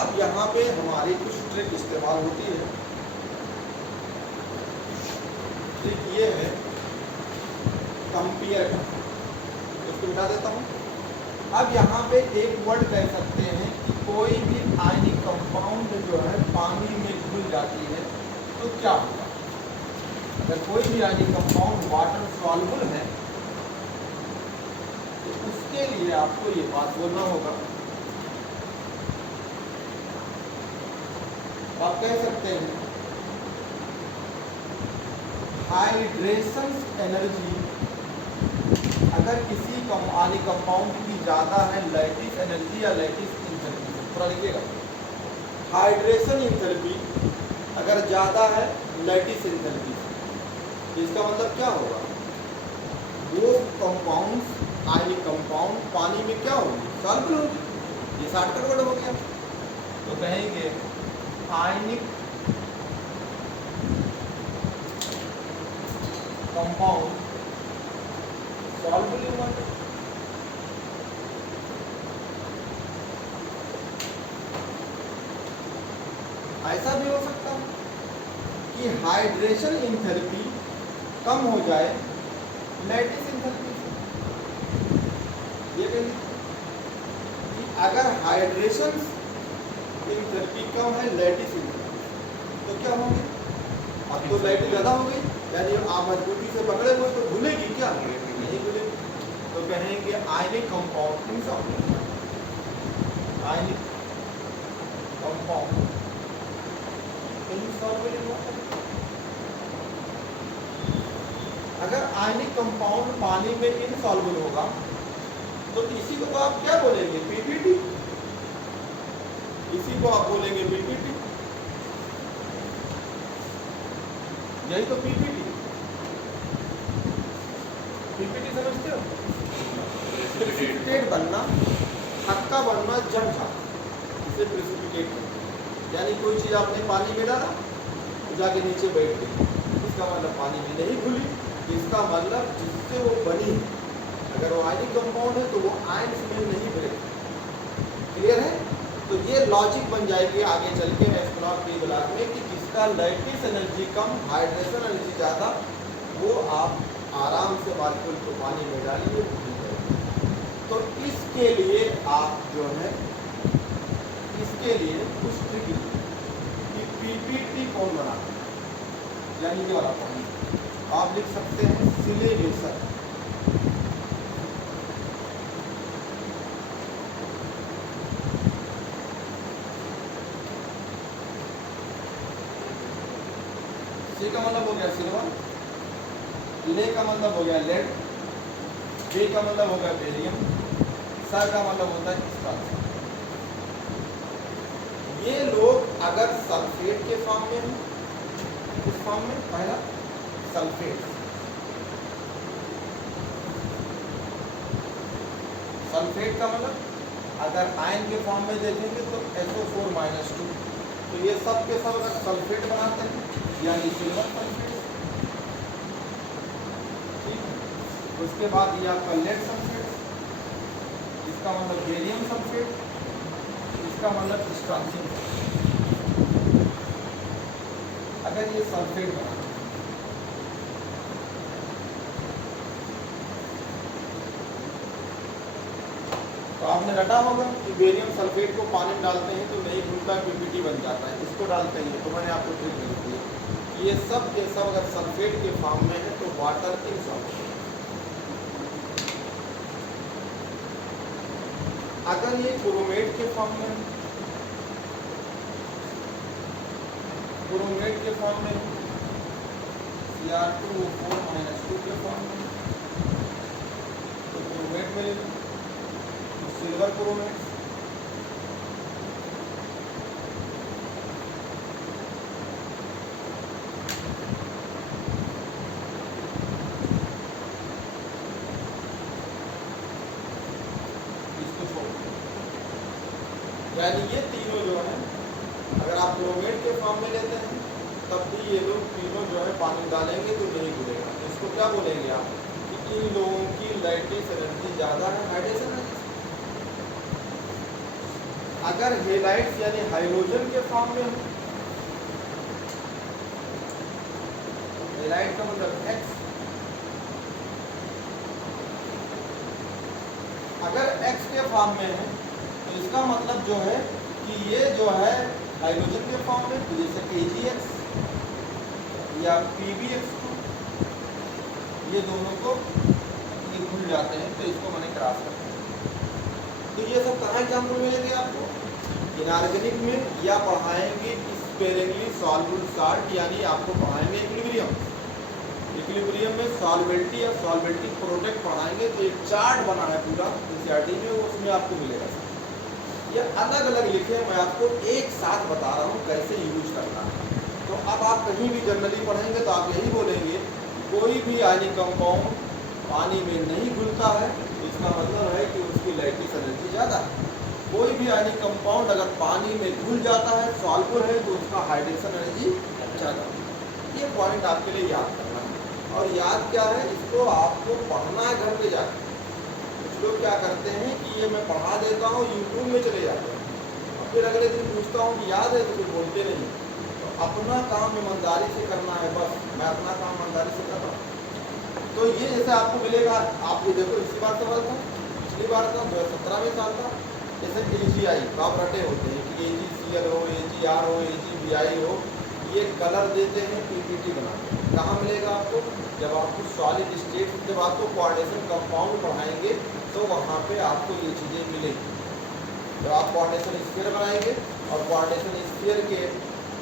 अब यहाँ पे हमारी कुछ trick इस्तेमाल होती है। Trick ये है कंपेयर का, इसको मिटा देता हूँ। अब यहाँ पे एक वर्ड कह सकते हैं कि कोई भी आयनिक कंपाउंड जो है पानी में घुल जाती है तो क्या होगा। अगर कोई भी आयनिक कंपाउंड वाटर सॉल्युबल है तो उसके लिए आपको ये बात बोलना होगा। आप कह सकते हैं हाइड्रेशन एनर्जी अगर किसी आयनिक कंपाउंड की ज़्यादा है लैटिस एनर्जी या लैटिस इंथैल्पी, थोड़ा लिखिएगा। हाइड्रेशन इंथैल्पी अगर ज़्यादा है लैटिस इंथैल्पी, इसका मतलब क्या होगा, वो कंपाउंड्स आयनिक कंपाउंड पानी में क्या होगी, सॉल्युबल होगी। ये शॉर्टकट वर्ड हो गया। तो कहेंगे ionic compound soluble in water. ऐसा भी हो सकता है कि हाइड्रेशन इंथैल्पी कम हो जाए लैटिस इंथैल्पी से। ये कहेंगे कि अगर हाइड्रेशन इंथैल्पी कम है लैटिस इंथैल्पी तो क्या होगी, अब तो लैटिस ज़्यादा हो गई, यानी आप मजबूती से पकड़े हुए तो भूलेगी क्या, नहीं भूलेगी। तो कहेंगे ionic compound insoluble, ionic compound insoluble in water. अगर आयनिक कंपाउंड पानी में इनसॉल्युबल होगा तो इसी को आप क्या बोलेंगे, पीपीटी। इसी को आप बोलेंगे पीपीटी, यही तो पीपीटी। पीपीटी समझते हो, प्रेसिपिटेट बनना, थक्का बनना, जम जाना, इसे प्रेसिपिटेट बनना। यानी कोई चीज़ आपने पानी में डाला तो जाके नीचे बैठ गई, इसका मतलब पानी में नहीं घुली, इसका मतलब जिससे वो बनी है अगर वो आयनिक कंपाउंड है तो वो आयन्स में नहीं ब्रेक। क्लियर है। तो ये लॉजिक बन जाएगी आगे चल के एस ब्लॉक बी ब्लॉक में कि जिसका लैटिस एनर्जी कम हाइड्रेशन एनर्जी ज़्यादा, वो आप आराम से मॉलिक्यूल को पानी में डालिए, तो इसके लिए आप जो है इसके लिए कुछ ट्रिक कि पीपीटी कौन बनाता है, यानी कि वाला पॉइंट आप लिख सकते हैं सिलेबेशन। सी का मतलब हो गया सिल्वर, ले का मतलब हो गया लेड, बे का मतलब हो गया बेरियम, सर का मतलब होता है स्ट्रॉन्ग। ये लोग अगर सल्फेट के फॉर्म में हो, इस फॉर्म में पहला सल्फेट, सल्फेट का मतलब अगर आयन के फॉर्म में देखेंगे तो SO4-2, तो ये सब के सब अगर सल्फेट बनाते हैं यानी सिल्वर सल्फेट। ठीक है, उसके बाद ये आपका लेड सल्फेट, इसका मतलब बेरियम सल्फेट, इसका मतलब स्ट्रॉन्सियम। अगर ये सल्फेट बना तो आपने रटा होगा कि बेरियम सल्फेट को पानी में डालते हैं तो नहीं घुलता, पीपीटी बन जाता है, इसको डालते हैं तो मैंने आपको ट्रिक बता दी। ये सब के सब अगर सल्फेट के फॉर्म में है तो वाटर इन सॉल्यूशन। अगर ये क्रोमेट के फॉर्म में, क्रोमेट के फॉर्म में Cr2O4-2 के फॉर्म में तो क्रोमेट मिलेगा, सिल्वर क्रोमेट। यानी ये तीनों जो है अगर आप क्रोमेट के फॉर्म में लेते हैं तब भी ये लोग तीनों जो है पानी डालेंगे तो नहीं घुलेगा। इसको क्या बोलेंगे आप कि इन लोगों की लैटिस एनर्जी ज़्यादा है हाइड्रेशन एनर्जी। अगर हेलाइट्स यानी हाइड्रोजन के फॉर्म में हो, हेलाइट का मतलब X, अगर X के फॉर्म में है तो इसका मतलब जो है कि ये जो है हाइड्रोजन के फॉर्म में, तो जैसे AgX या PbX2, ये दोनों को ये भूल जाते हैं तो इसको मैंने क्रॉस करते हैं। तो ये सब कहाँ एग्जाम्पल मिलेंगे आपको, इनऑर्गेनिक में या पढ़ाएंगे स्पेरिंगली सॉल्युबल साल्ट, यानी आपको पढ़ाएंगे इक्विलिब्रियम, इक्विलिब्रियम में सॉल्वेबिलिटी या सॉल्वेबिलिटी प्रोडक्ट पढ़ाएंगे तो एक चार्ट बना है पूरा एनसीईआरटी में, उसमें आपको मिलेगा। ये अलग अलग लिखे, मैं आपको एक साथ बता रहा हूँ कैसे यूज करना है। तो अब आप कहीं भी जनरली पढ़ेंगे तो आप यही बोलेंगे कोई भी आयनिक कंपाउंड पानी में नहीं घुलता है, इसका मतलब है कि उसकी लैटिस एनर्जी ज़्यादा है। कोई भी आयनिक कंपाउंड अगर पानी में घुल जाता है, सॉल्युबल है, तो उसका हाइड्रेशन एनर्जी ज़्यादा है। ये पॉइंट आपके लिए याद करना है। और याद क्या है, इसको आपको पढ़ना है घर पे जाकर। लोग क्या करते हैं कि ये मैं पढ़ा देता हूँ, यूट्यूब में चले जाते हैं, फिर अगले दिन पूछता हूँ कि याद है तो कुछ बोलते नहीं। तो अपना काम ईमानदारी से करना है, बस मैं अपना काम ईमानदारी से कर रहा हूँ। तो ये जैसे आपको मिलेगा, आप ये देखो इसी बार सवाल था, पिछली बार था 2017 में साल था, जैसे AgI आप रटे होते हैं कि AgCl हो, AgR हो, AgBI हो, ये कलर देते हैं, PPT बनाते हैं। कहाँ मिलेगा आपको, जब आपको सॉलिड स्टेट, जब आपको कोऑर्डिनेशन कंपाउंड पढ़ाएंगे तो वहाँ पे आपको ये चीज़ें मिलेंगी। जब आप कोऑर्डिनेशन स्फीयर बनाएंगे और कोऑर्डिनेशन स्फीयर के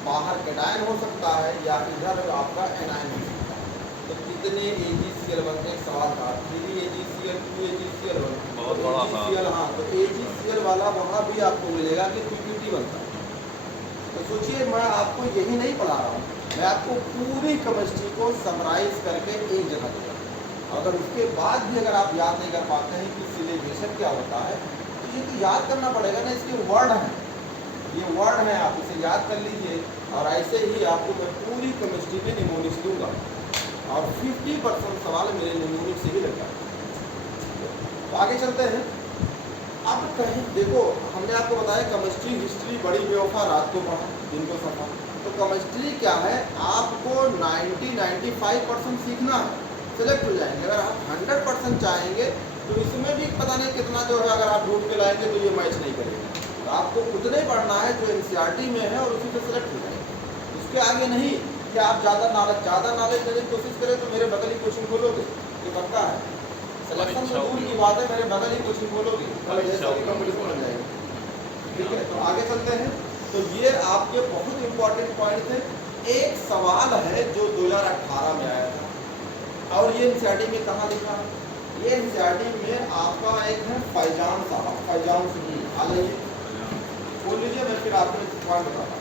बाहर कैटायन हो सकता है या इधर आपका एनायन हो सकता है, तो कितने AgCl बनते हैं, सवाल था 3AgCl 2AgCl बहुत बड़ा था। हाँ, तो AgCl वाला वहाँ भी आपको मिलेगा कि PPT बनता है। तो सोचिए मैं आपको यही नहीं पढ़ा रहा हूँ, मैं आपको पूरी केमिस्ट्री को समराइज करके एक जगह दूँगा। अगर उसके बाद भी अगर आप याद नहीं कर पाते हैं कि सिलेबेशन क्या होता है, तो ये तो याद करना पड़ेगा ना, इसके वर्ड हैं, ये वर्ड हैं, आप इसे याद कर लीजिए। और ऐसे ही आपको मैं पूरी केमिस्ट्री में निमोनिक्स दूंगा और 50% सवाल मेरे निमोनिक्स से भी लगता है। तो आगे चलते हैं। अब कहीं देखो, हमने आपको बताया केमिस्ट्री हिस्ट्री बड़ी बेवफा, रात को पढ़ा दिन को सफा। तो केमिस्ट्री क्या है, आपको 90-95% सीखना है, सेलेक्ट हो जाएंगे। अगर आप 100% चाहेंगे तो इसमें भी पता नहीं कितना जो है, अगर आप ढूंढ के लाएंगे तो ये मैच नहीं करेगा। तो आपको उतना ही पढ़ना है जो एनसीईआरटी में है और उसी से सेलेक्ट हो जाएगा। उसके आगे नहीं कि आप ज़्यादा नॉलेज लेने की कोशिश करें तो मेरे बगल ही कोचिंग खोलोगे, ये पक्का है। सिलेक्शन तो दूर की बात है, मेरे बगल ही कोचिंग खोलोगे कल जैसा भी कंपटीशन बन जाएगा। ठीक है, तो आगे चलते हैं। तो ये आपके बहुत इंपॉर्टेंट पॉइंट थे। एक सवाल है जो 2018 में आया था और ये एनसीईआरटी में कहाँ लिखा, ये एनसीईआरटी में आपका एक है फैजान साहब, फैजान सिंह, आ जाइए बोल लीजिए, मैं फिर आपको पॉइंट बताता हूँ।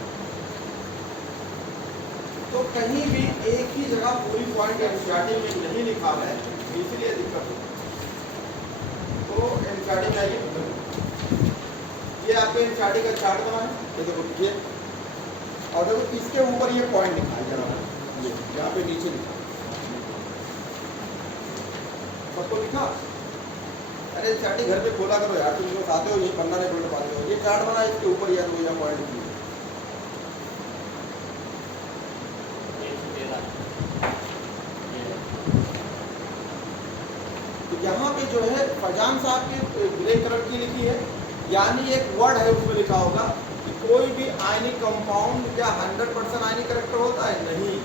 तो कहीं भी एक ही जगह पूरी पॉइंट एनसीईआरटी में नहीं लिखा है, इसलिए दिक्कत है। तो एनसीईआरटी में आइए, ये आपके एनसीईआरटी का चार्ट बना है, ये देखो ये, और देखो इसके ऊपर ये पॉइंट लिखा है, जरा यहाँ पे नीचे लिखा सबको लिखा। अरे एनसीईआरटी घर पे खोला करो यार, तुम लोग आते हो यही पन्ना नहीं पलट पाते हो। ये चार्ट बना है, इसके ऊपर यार वो पॉइंट लिखी है। यहाँ पे जो है फैजान साहब की ग्रे कलर की लिखी है, यानी एक वर्ड है उसमें लिखा होगा कि कोई भी आयनिक कंपाउंड क्या 100% आयनिक कैरेक्टर होता है? नहीं,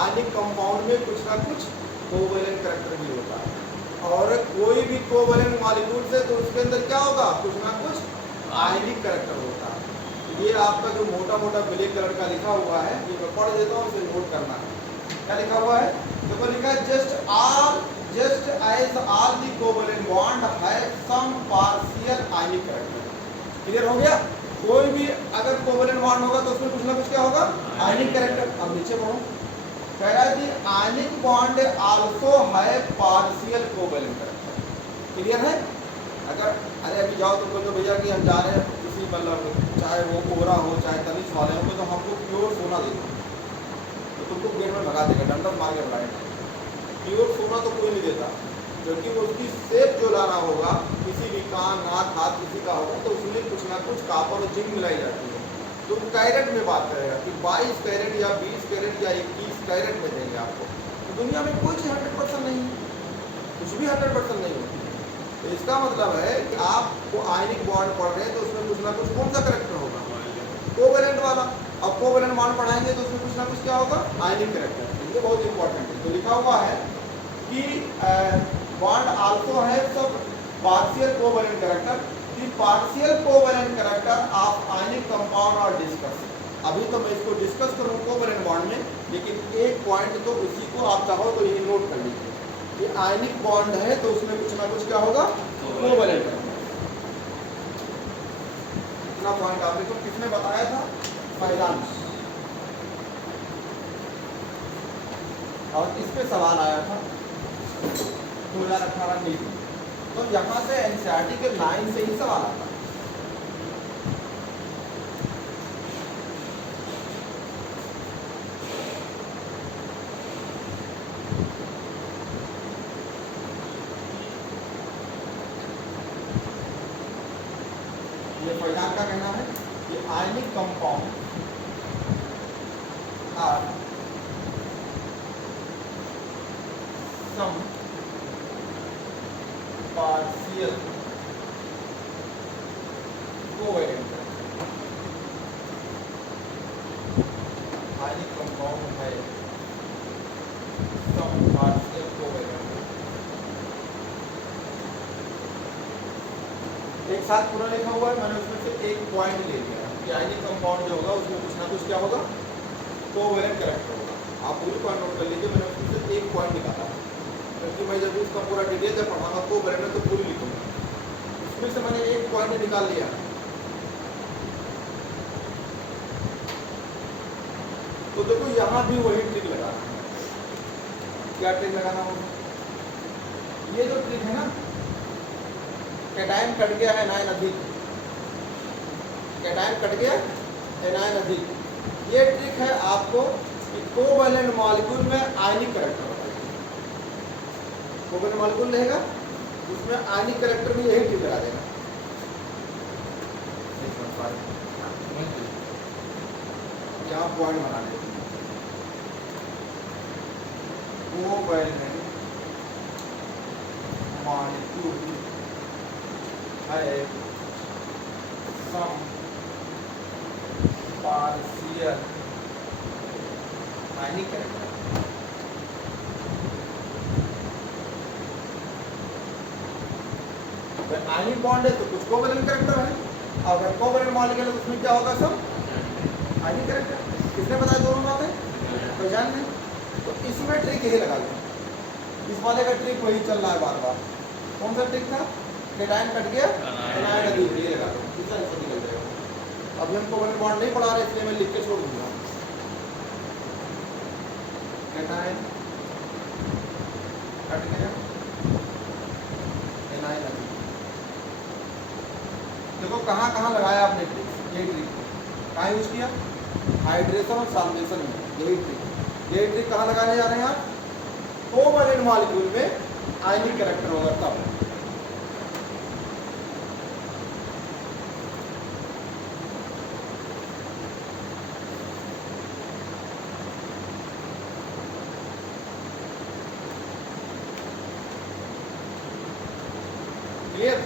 आयनिक कंपाउंड में कुछ ना कुछ कोवैलेंट कैरेक्टर भी होता है, और कोई भी कोवैलेंट मॉलिक्यूल से तो उसके अंदर क्या होगा, कुछ ना कुछ आयनिक कैरेक्टर होता है। ये आपका जो मोटा मोटा ब्लैक कलर का लिखा हुआ है, ये मैं पढ़ देता हूँ, इसे नोट करना है। क्या लिखा हुआ है? देखो लिखा है just as all the covalent bond have some partial ionic character। Clear हो गया? कोई भी अगर कोवैलेंट बॉन्ड होगा तो उसमें कुछ ना कुछ क्या होगा, आयनिक कैरेक्टर। अब नीचे बढ़ो, कह रहा है कि आयनिक बॉन्ड आल्सो है पार्शियल कोवैलेंट कैरेक्टर। क्लियर है? अगर अरे अभी जाओ तुम बोलो भैया कि हम जा रहे हैं किसी मतलब चाहे वो कोबरा हो चाहे तनिष वाले हो, तो हमको प्योर सोना दे दो, तो तुमको गेट में भगा देगा, डंडा मार के भगाएगा। प्योर सोना तो कोई नहीं देता, क्योंकि उसकी शेप जो लाना होगा, किसी भी कान नाक हाथ किसी का होगा तो उसमें कुछ ना कुछ कापर और जिंक मिलाई जाती है। तो कैरेट में बात करेगा कि 22 कैरेट या 20 कैरेट या 21 कैरेट में देंगे आपको। तो दुनिया में कोई चीज़ 100% नहीं, कुछ भी 100% नहीं होती। तो इसका मतलब है कि आपको आयनिक बॉन्ड पढ़ रहे हैं तो उसमें कुछ ना कुछ कौन सा कैरेक्टर होगा, कोवैलेंट वाला। अब कोवैलेंट बॉन्ड पढ़ाएंगे तो उसमें कुछ ना कुछ क्या होगा, आयनिक कैरेक्टर। ये बहुत इंपॉर्टेंट है। तो लिखा हुआ है कि बॉन्ड आल्सो है सब partial covalent character, the partial covalent character of ionic compound और डिस्कस। अभी तो मैं इसको डिस्कस करूँ कोवैलेंट बॉन्ड में, लेकिन एक पॉइंट तो उसी को आप चाहो तो ये नोट कर लीजिए कि आयनिक बॉन्ड है तो उसमें कुछ ना कुछ क्या होगा, कोवैलेंट कैरेक्टर। इतना पॉइंट आप देखो, किसने बताया था, फैजान। और इस पे सवाल आया था 2018 में, तो यहाँ से एनसीईआरटी के लाइन से ही सवाल आता है। ये फैजान का कहना है कि ionic compound some partial covalent. Ionic compound है some partial कोवैलेंट। एक साथ पूरा लिखा हुआ है, मैंने उसमें से एक पॉइंट ले लिया कि आयनिक कंपाउंड जो होगा उसमें कुछ ना कुछ क्या होगा, कोवैलेंट कैरेक्टर होगा। आप पूरी पॉइंट नोट कर लीजिए, मैंने उसमें से एक पॉइंट निकाला, क्योंकि मैं जब उसका पूरा डिटेल जब पढ़ाऊंगा कोवैलेंट तो पूरी लिखूंगा, उसमें से मैंने एक पॉइंट निकाल लिया। तो देखो यहाँ भी वही ट्रिक लगाना है। क्या ट्रिक लगाना होगा, ये जो ट्रिक है ना, कैटायन कट गया है एनायन अधिक, कैटायन कट गया एनायन अधिक, ये ट्रिक है आपको कि कोवैलेंट मॉलिक्यूल में आयनिक कैरेक्टर होता है। कोवैलेंट मॉलिक्यूल रहेगा उसमें आयनिक कैरेक्टर भी यही ट्रिक लगा देगा। यहाँ पॉइंट बना देते हैं, covalent molecule to have some partial ionic character. Ionic bond है तो कुछ कोवैलेंट कैरेक्टर है, अगर कोवैलेंट मॉलिक्यूल है तो उसमें क्या होगा सब आयनिक कैरेक्टर। किसने बताया दोनों बातें? पहचान में। तो इसमें ट्रिक यही लगा लो, इस वाले का ट्रिक वही चल रहा है बार बार। कौन सा ट्रिक था? कैटायन कट गया एनायन अधिक, ये लगा लो, इसका आंसर निकल जाएगा। अभी हम कोवैलेंट बॉन्ड नहीं पढ़ा रहे इसलिए मैं लिख के छोड़ दूंगा। कैटायन कट गया एनायन अधिक। देखो कहाँ कहाँ लगाया आपने ट्रिक, यही ट्रिक कहाँ यूज किया? हाइड्रेशन और सॉल्वेशन में, यही ट्रिक कहाँ लगाने जा रहे हैं आप? कोवैलेंट मॉलिक्यूल में आयनिक कैरेक्टर होगा तब। क्लियर?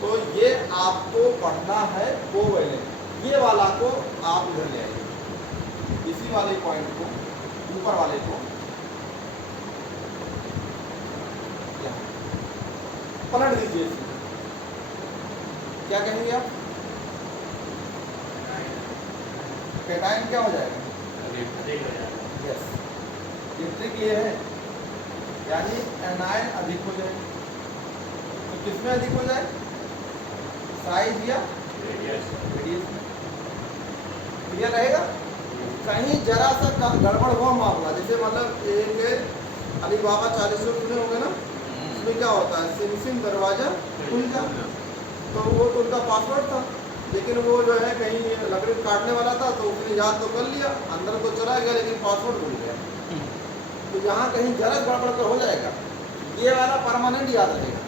तो ये आपको पढ़ना है कोवैलेंट, ये वाला को आप इधर ले आइए, इसी वाले पॉइंट को, ऊपर वाले को पलट दीजिए। क्या कहेंगे आप? कैटायन क्या हो जाएगा? यस, ये ट्रिक ये है, यानी एनायन अधिक हो जाए। तो किसमें अधिक हो जाए? साइज या रेडियस में। क्लियर रहेगा? कहीं जरा सा गड़बड़ हुआ मामला, जैसे मतलब एक अली बाबा 40 सुने होंगे ना, उसमें क्या होता है सिम सिम दरवाजा खुल जा, तो वो तो उनका पासवर्ड था, लेकिन वो जो है कहीं लकड़ी काटने वाला था तो उसने याद तो कर लिया, अंदर तो चला गया लेकिन पासवर्ड भूल गया। तो यहाँ कहीं जरा गड़बड़ तो हो जाएगा, ये वाला परमानेंट याद रहेगा।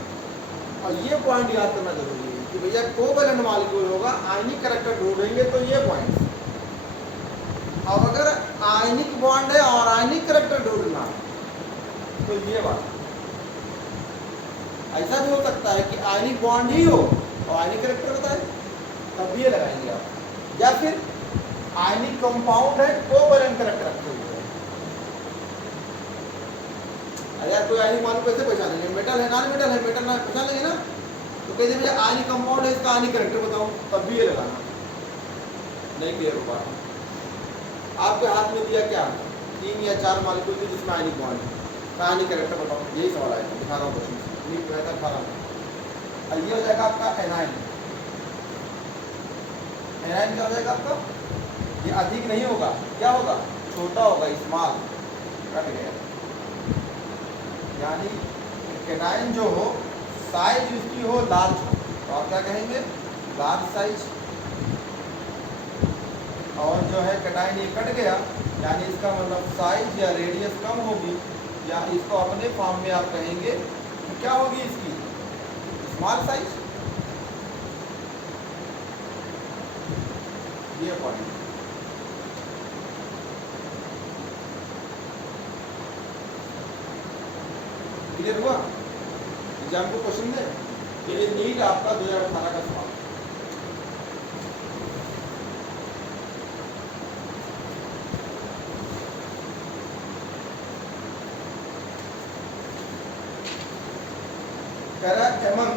और ये पॉइंट याद करना जरूरी है कि भैया कोवैलेंट मॉलिक्यूल होगा, आयनिक कैरेक्टर ढूंढेंगे तो ये पॉइंट। अब अगर आयनिक बॉन्ड है और आयनिक कैरेक्टर ढूंढना तो ये बात। ऐसा भी हो सकता है कि आयनिक बॉन्ड ही हो और आयनिक कैरेक्टर बताए, तब भी ये लगाएंगे आप। या फिर आयनिक कंपाउंड है, कोवैलेंट कैरेक्टर रखे हुए हैं। अगर कोई आयनिक मालूम कैसे पहचानेंगे? मेटल है, नॉन मेटल है, मेटल ना पहचान लेंगे ना। तो कहते भैया आयनिक कंपाउंड है, इसका आयनिक कैरेक्टर बताओ, तब भी ये लगाना। नहीं क्लियर हो पा रहा? आपके हाथ में दिया क्या? 3 या 4 मॉलिक्यूल थी जिसमें आयनिक बॉन्ड है, आयनिक कैरेक्टर बताओ। यही सवाल आएगा, दिखा रहा हूँ क्वेश्चन। ये हो जाएगा आपका एनायन। एनायन क्या हो जाएगा आपका? ये अधिक नहीं होगा, क्या होगा? छोटा होगा, स्मॉल। कट गया, यानी कैटायन जो हो साइज उसकी हो लार्ज हो, तो आप क्या कहेंगे? Large size. और जो है कैटायन ये कट गया, यानी इसका मतलब साइज या रेडियस कम होगी, या इसको अपने फॉर्म में आप कहेंगे कि क्या होगी इसकी? Small size. ये पॉइंट क्लियर हुआ? एग्जाम को क्वेश्चन दे, ये नीट आपका 2018 का सवाल। कह रहा एमन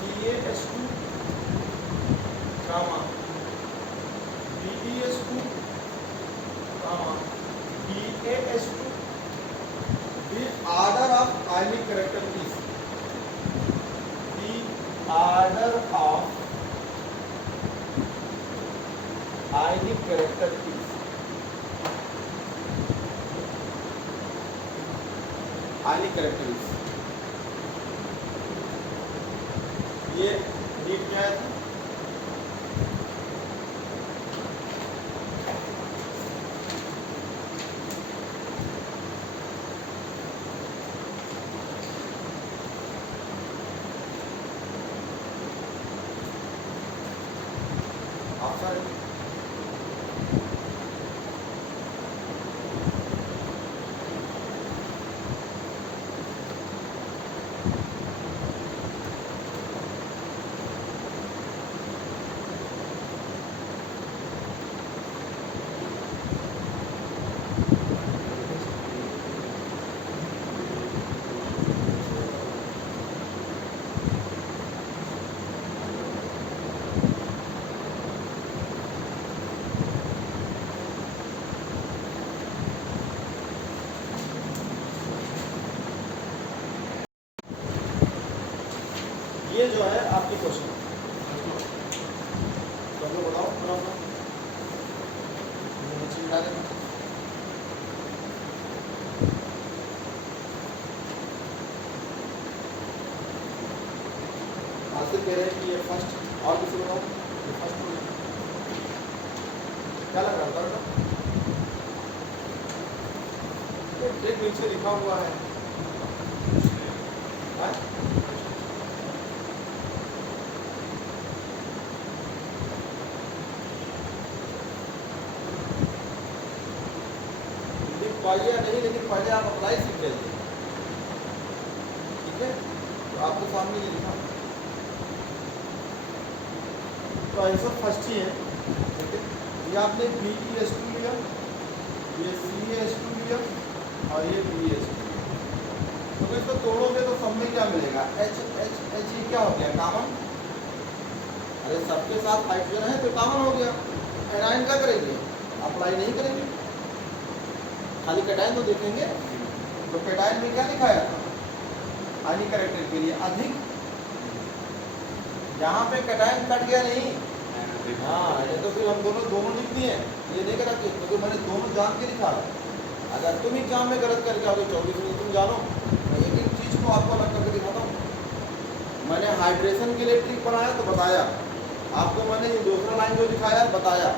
CaH2 comma BeS2 comma BaH2 the order of ionic character is the order of ionic character is ionic character is ये नीट में आया था। ये जो है आपकी क्वेश्चन, तो हम लोग बताओ अपना नीचे मिला देना। आसिफ कह रहे हैं कि ये फर्स्ट, और किसी बताओ ये फर्स्ट क्या लग रहा है? ठीक नीचे लिखा हुआ है, हाँ? लिख पाइए या नहीं, लेकिन पहले आप अप्लाई सीख लीजिए, ठीक है? तो आपके सामने ये लिखा, तो आंसर फर्स्ट ही है, ठीक है? ये आपने BeS2 लिया, ये CaS2 लिया और ये BeS2, तो इसको तोड़ोगे तो सब में क्या मिलेगा? H ये क्या हो गया? कॉमन। अरे सबके साथ हाइड्रोजन है तो कॉमन हो गया। एनायन क्या करेंगे? अप्लाई नहीं करेंगे, खाली कैटायन तो देखेंगे। तो कैटायन में क्या लिखाया था? आयनिक कैरेक्टर के लिए अधिक, यहाँ पे कैटायन कट गया नहीं, हाँ, ये तो फिर हम दोनों लिख दिए, ये नहीं करा क्योंकि तो मैंने दोनों जान के लिखा है। अगर तुम एग्जाम में गलत करके आओगे 24 में, तुम जानो, मैं एक एक चीज़ को आपको अलग करके दिखाता हूँ। मैंने हाइड्रेशन के लिए ट्रिक बनाया तो बताया आपको, मैंने ये दूसरा लाइन जो लिखाया बताया,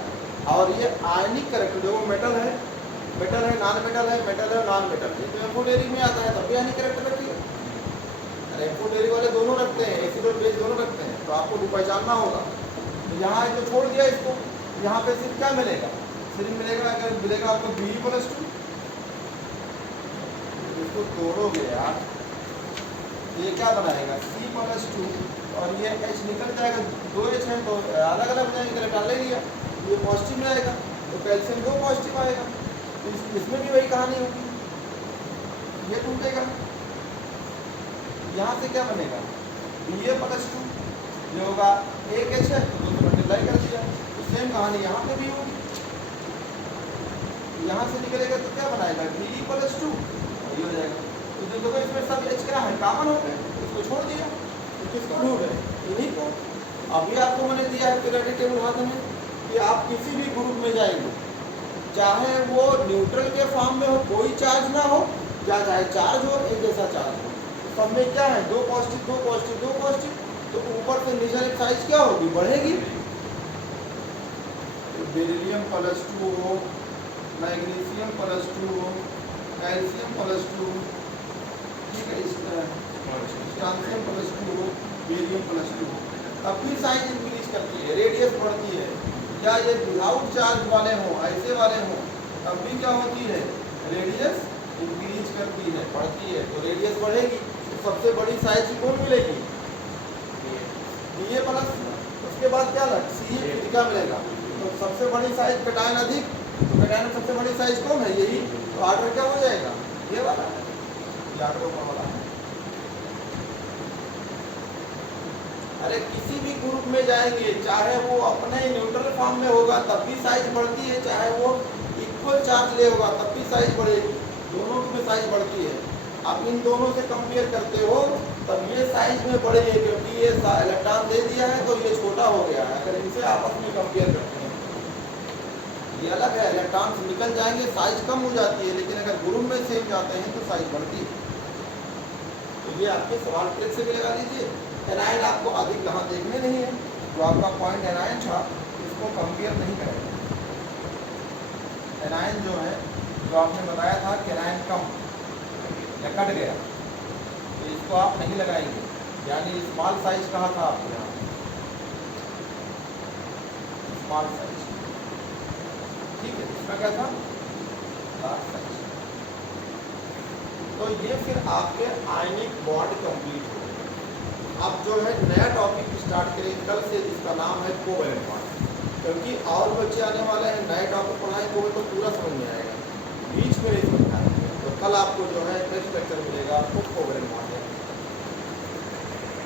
और ये आयनिक कैरेक्टर जो वो मेटल है नॉन मेटल है, मेटल है नॉन मेटल है, तो एम्फोटेरिक में आता है, तब भी आयनिक कैरेक्टर रखती है। अरे एम्फोटेरिक वाले दोनों रखते हैं, एसिड और बेस दोनों रखते हैं, तो आपको पहचानना होगा। तो यहाँ जो छोड़ दिया इसको, यहाँ पे सिर्फ क्या मिलेगा? सिर्फ मिलेगा, अगर मिलेगा आपको Be+2, इसको तोड़ोगे यार, ये क्या बनाएगा? C+2, और ये H निकल जाएगा, 2H है तो अलग अलग हो जाएंगे, डाल ले लिया, ये पॉजिटिव में आएगा, तो कैल्शियम 2 पॉजिटिव आएगा, तो इसमें भी वही कहानी होगी, ये टूटेगा। यहाँ से क्या बनेगा? Ba+2, ये होगा 1H है तो 2 से मल्टीप्लाई कर दिया, तो सेम कहानी यहाँ पे भी होगी। यहाँ से निकलेगा तो क्या बनाएगा? Be+2, ये हो जाएगा। तो देखो इसमें सब H क्या है? कॉमन हो गए, इसको छोड़ दिया, तो किसको ढूंढ रहे? इन्हीं को। अभी आपको मैंने दिया है पीरियोडिक टेबल हाथ में, कि आप किसी भी ग्रुप में जाएंगे, चाहे वो न्यूट्रल के फॉर्म में हो, कोई चार्ज ना हो, या चाहे चार्ज हो, एक जैसा चार्ज हो, सब में क्या है? 2 पॉजिटिव 2 पॉजिटिव 2 पॉजिटिव, तो ऊपर से नीचे साइज क्या होगी? बढ़ेगी। Be+2 हो, Mg+2 हो, Ca+2, ठीक है, Ca+2 हो, Be+2 हो, तब भी साइज इंक्रीज करती है, रेडियस बढ़ती है। क्या ये विदाउट चार्ज वाले हों, ऐसे वाले हों, तब भी क्या होती है? रेडियस इंक्रीज करती है, बढ़ती है, तो रेडियस बढ़ेगी, तो सबसे बड़ी साइज कौन मिलेगी? Ba+, उसके बाद क्या लग? Ca क्या मिलेगा? तो सबसे बड़ी साइज कैटायन अधिक, तो कैटायन में सबसे बड़ी साइज कौन है? यही, तो ऑर्डर क्या हो जाएगा? ये वाला, ये ऑर्डर ऊपर वाला है। अरे किसी भी ग्रुप में जाएंगे, चाहे वो अपने न्यूट्रल फॉर्म में होगा तब भी साइज बढ़ती है, चाहे वो इक्वल चार्ज ले होगा तब भी साइज बढ़ेगी, दोनों में साइज बढ़ती है। आप इन दोनों से कंपेयर करते हो तब ये साइज में बढ़ी है, क्योंकि ये इलेक्ट्रॉन दे दिया है तो ये छोटा हो गया है। अगर इनसे आपस में कंपेयर करते हैं, ये अलग है, इलेक्ट्रॉन निकल जाएंगे, साइज कम हो जाती है, लेकिन अगर ग्रुप में सेम जाते हैं तो साइज बढ़ती है। तो ये आपके सवाल ट्रिक से भी लगा लीजिए। एनायन आपको अधिक कहाँ देखने नहीं है, जो आपका पॉइंट एनायन था इसको कंपेयर नहीं करेंगे। एनायन जो है, जो आपने बताया था कि एनायन कम या कट गया, तो इसको आप नहीं लगाएंगे, यानी स्मॉल साइज कहा था आपके यहाँ, स्मॉल साइज, ठीक है, इसका क्या था? Large size. तो ये फिर आपके आयनिक बॉन्ड कंप्लीट हो गए। अब जो है नया टॉपिक स्टार्ट करें कल से, जिसका नाम है कोवैलेंट बॉन्ड, क्योंकि और बच्चे आने वाले हैं, नए टॉपिक पढ़ाएंगे तो पूरा समझ में आएगा, बीच में नहीं समझ आएगा। तो कल आपको जो है नेक्स्ट लेक्चर मिलेगा आपको कोवैलेंट बॉन्ड।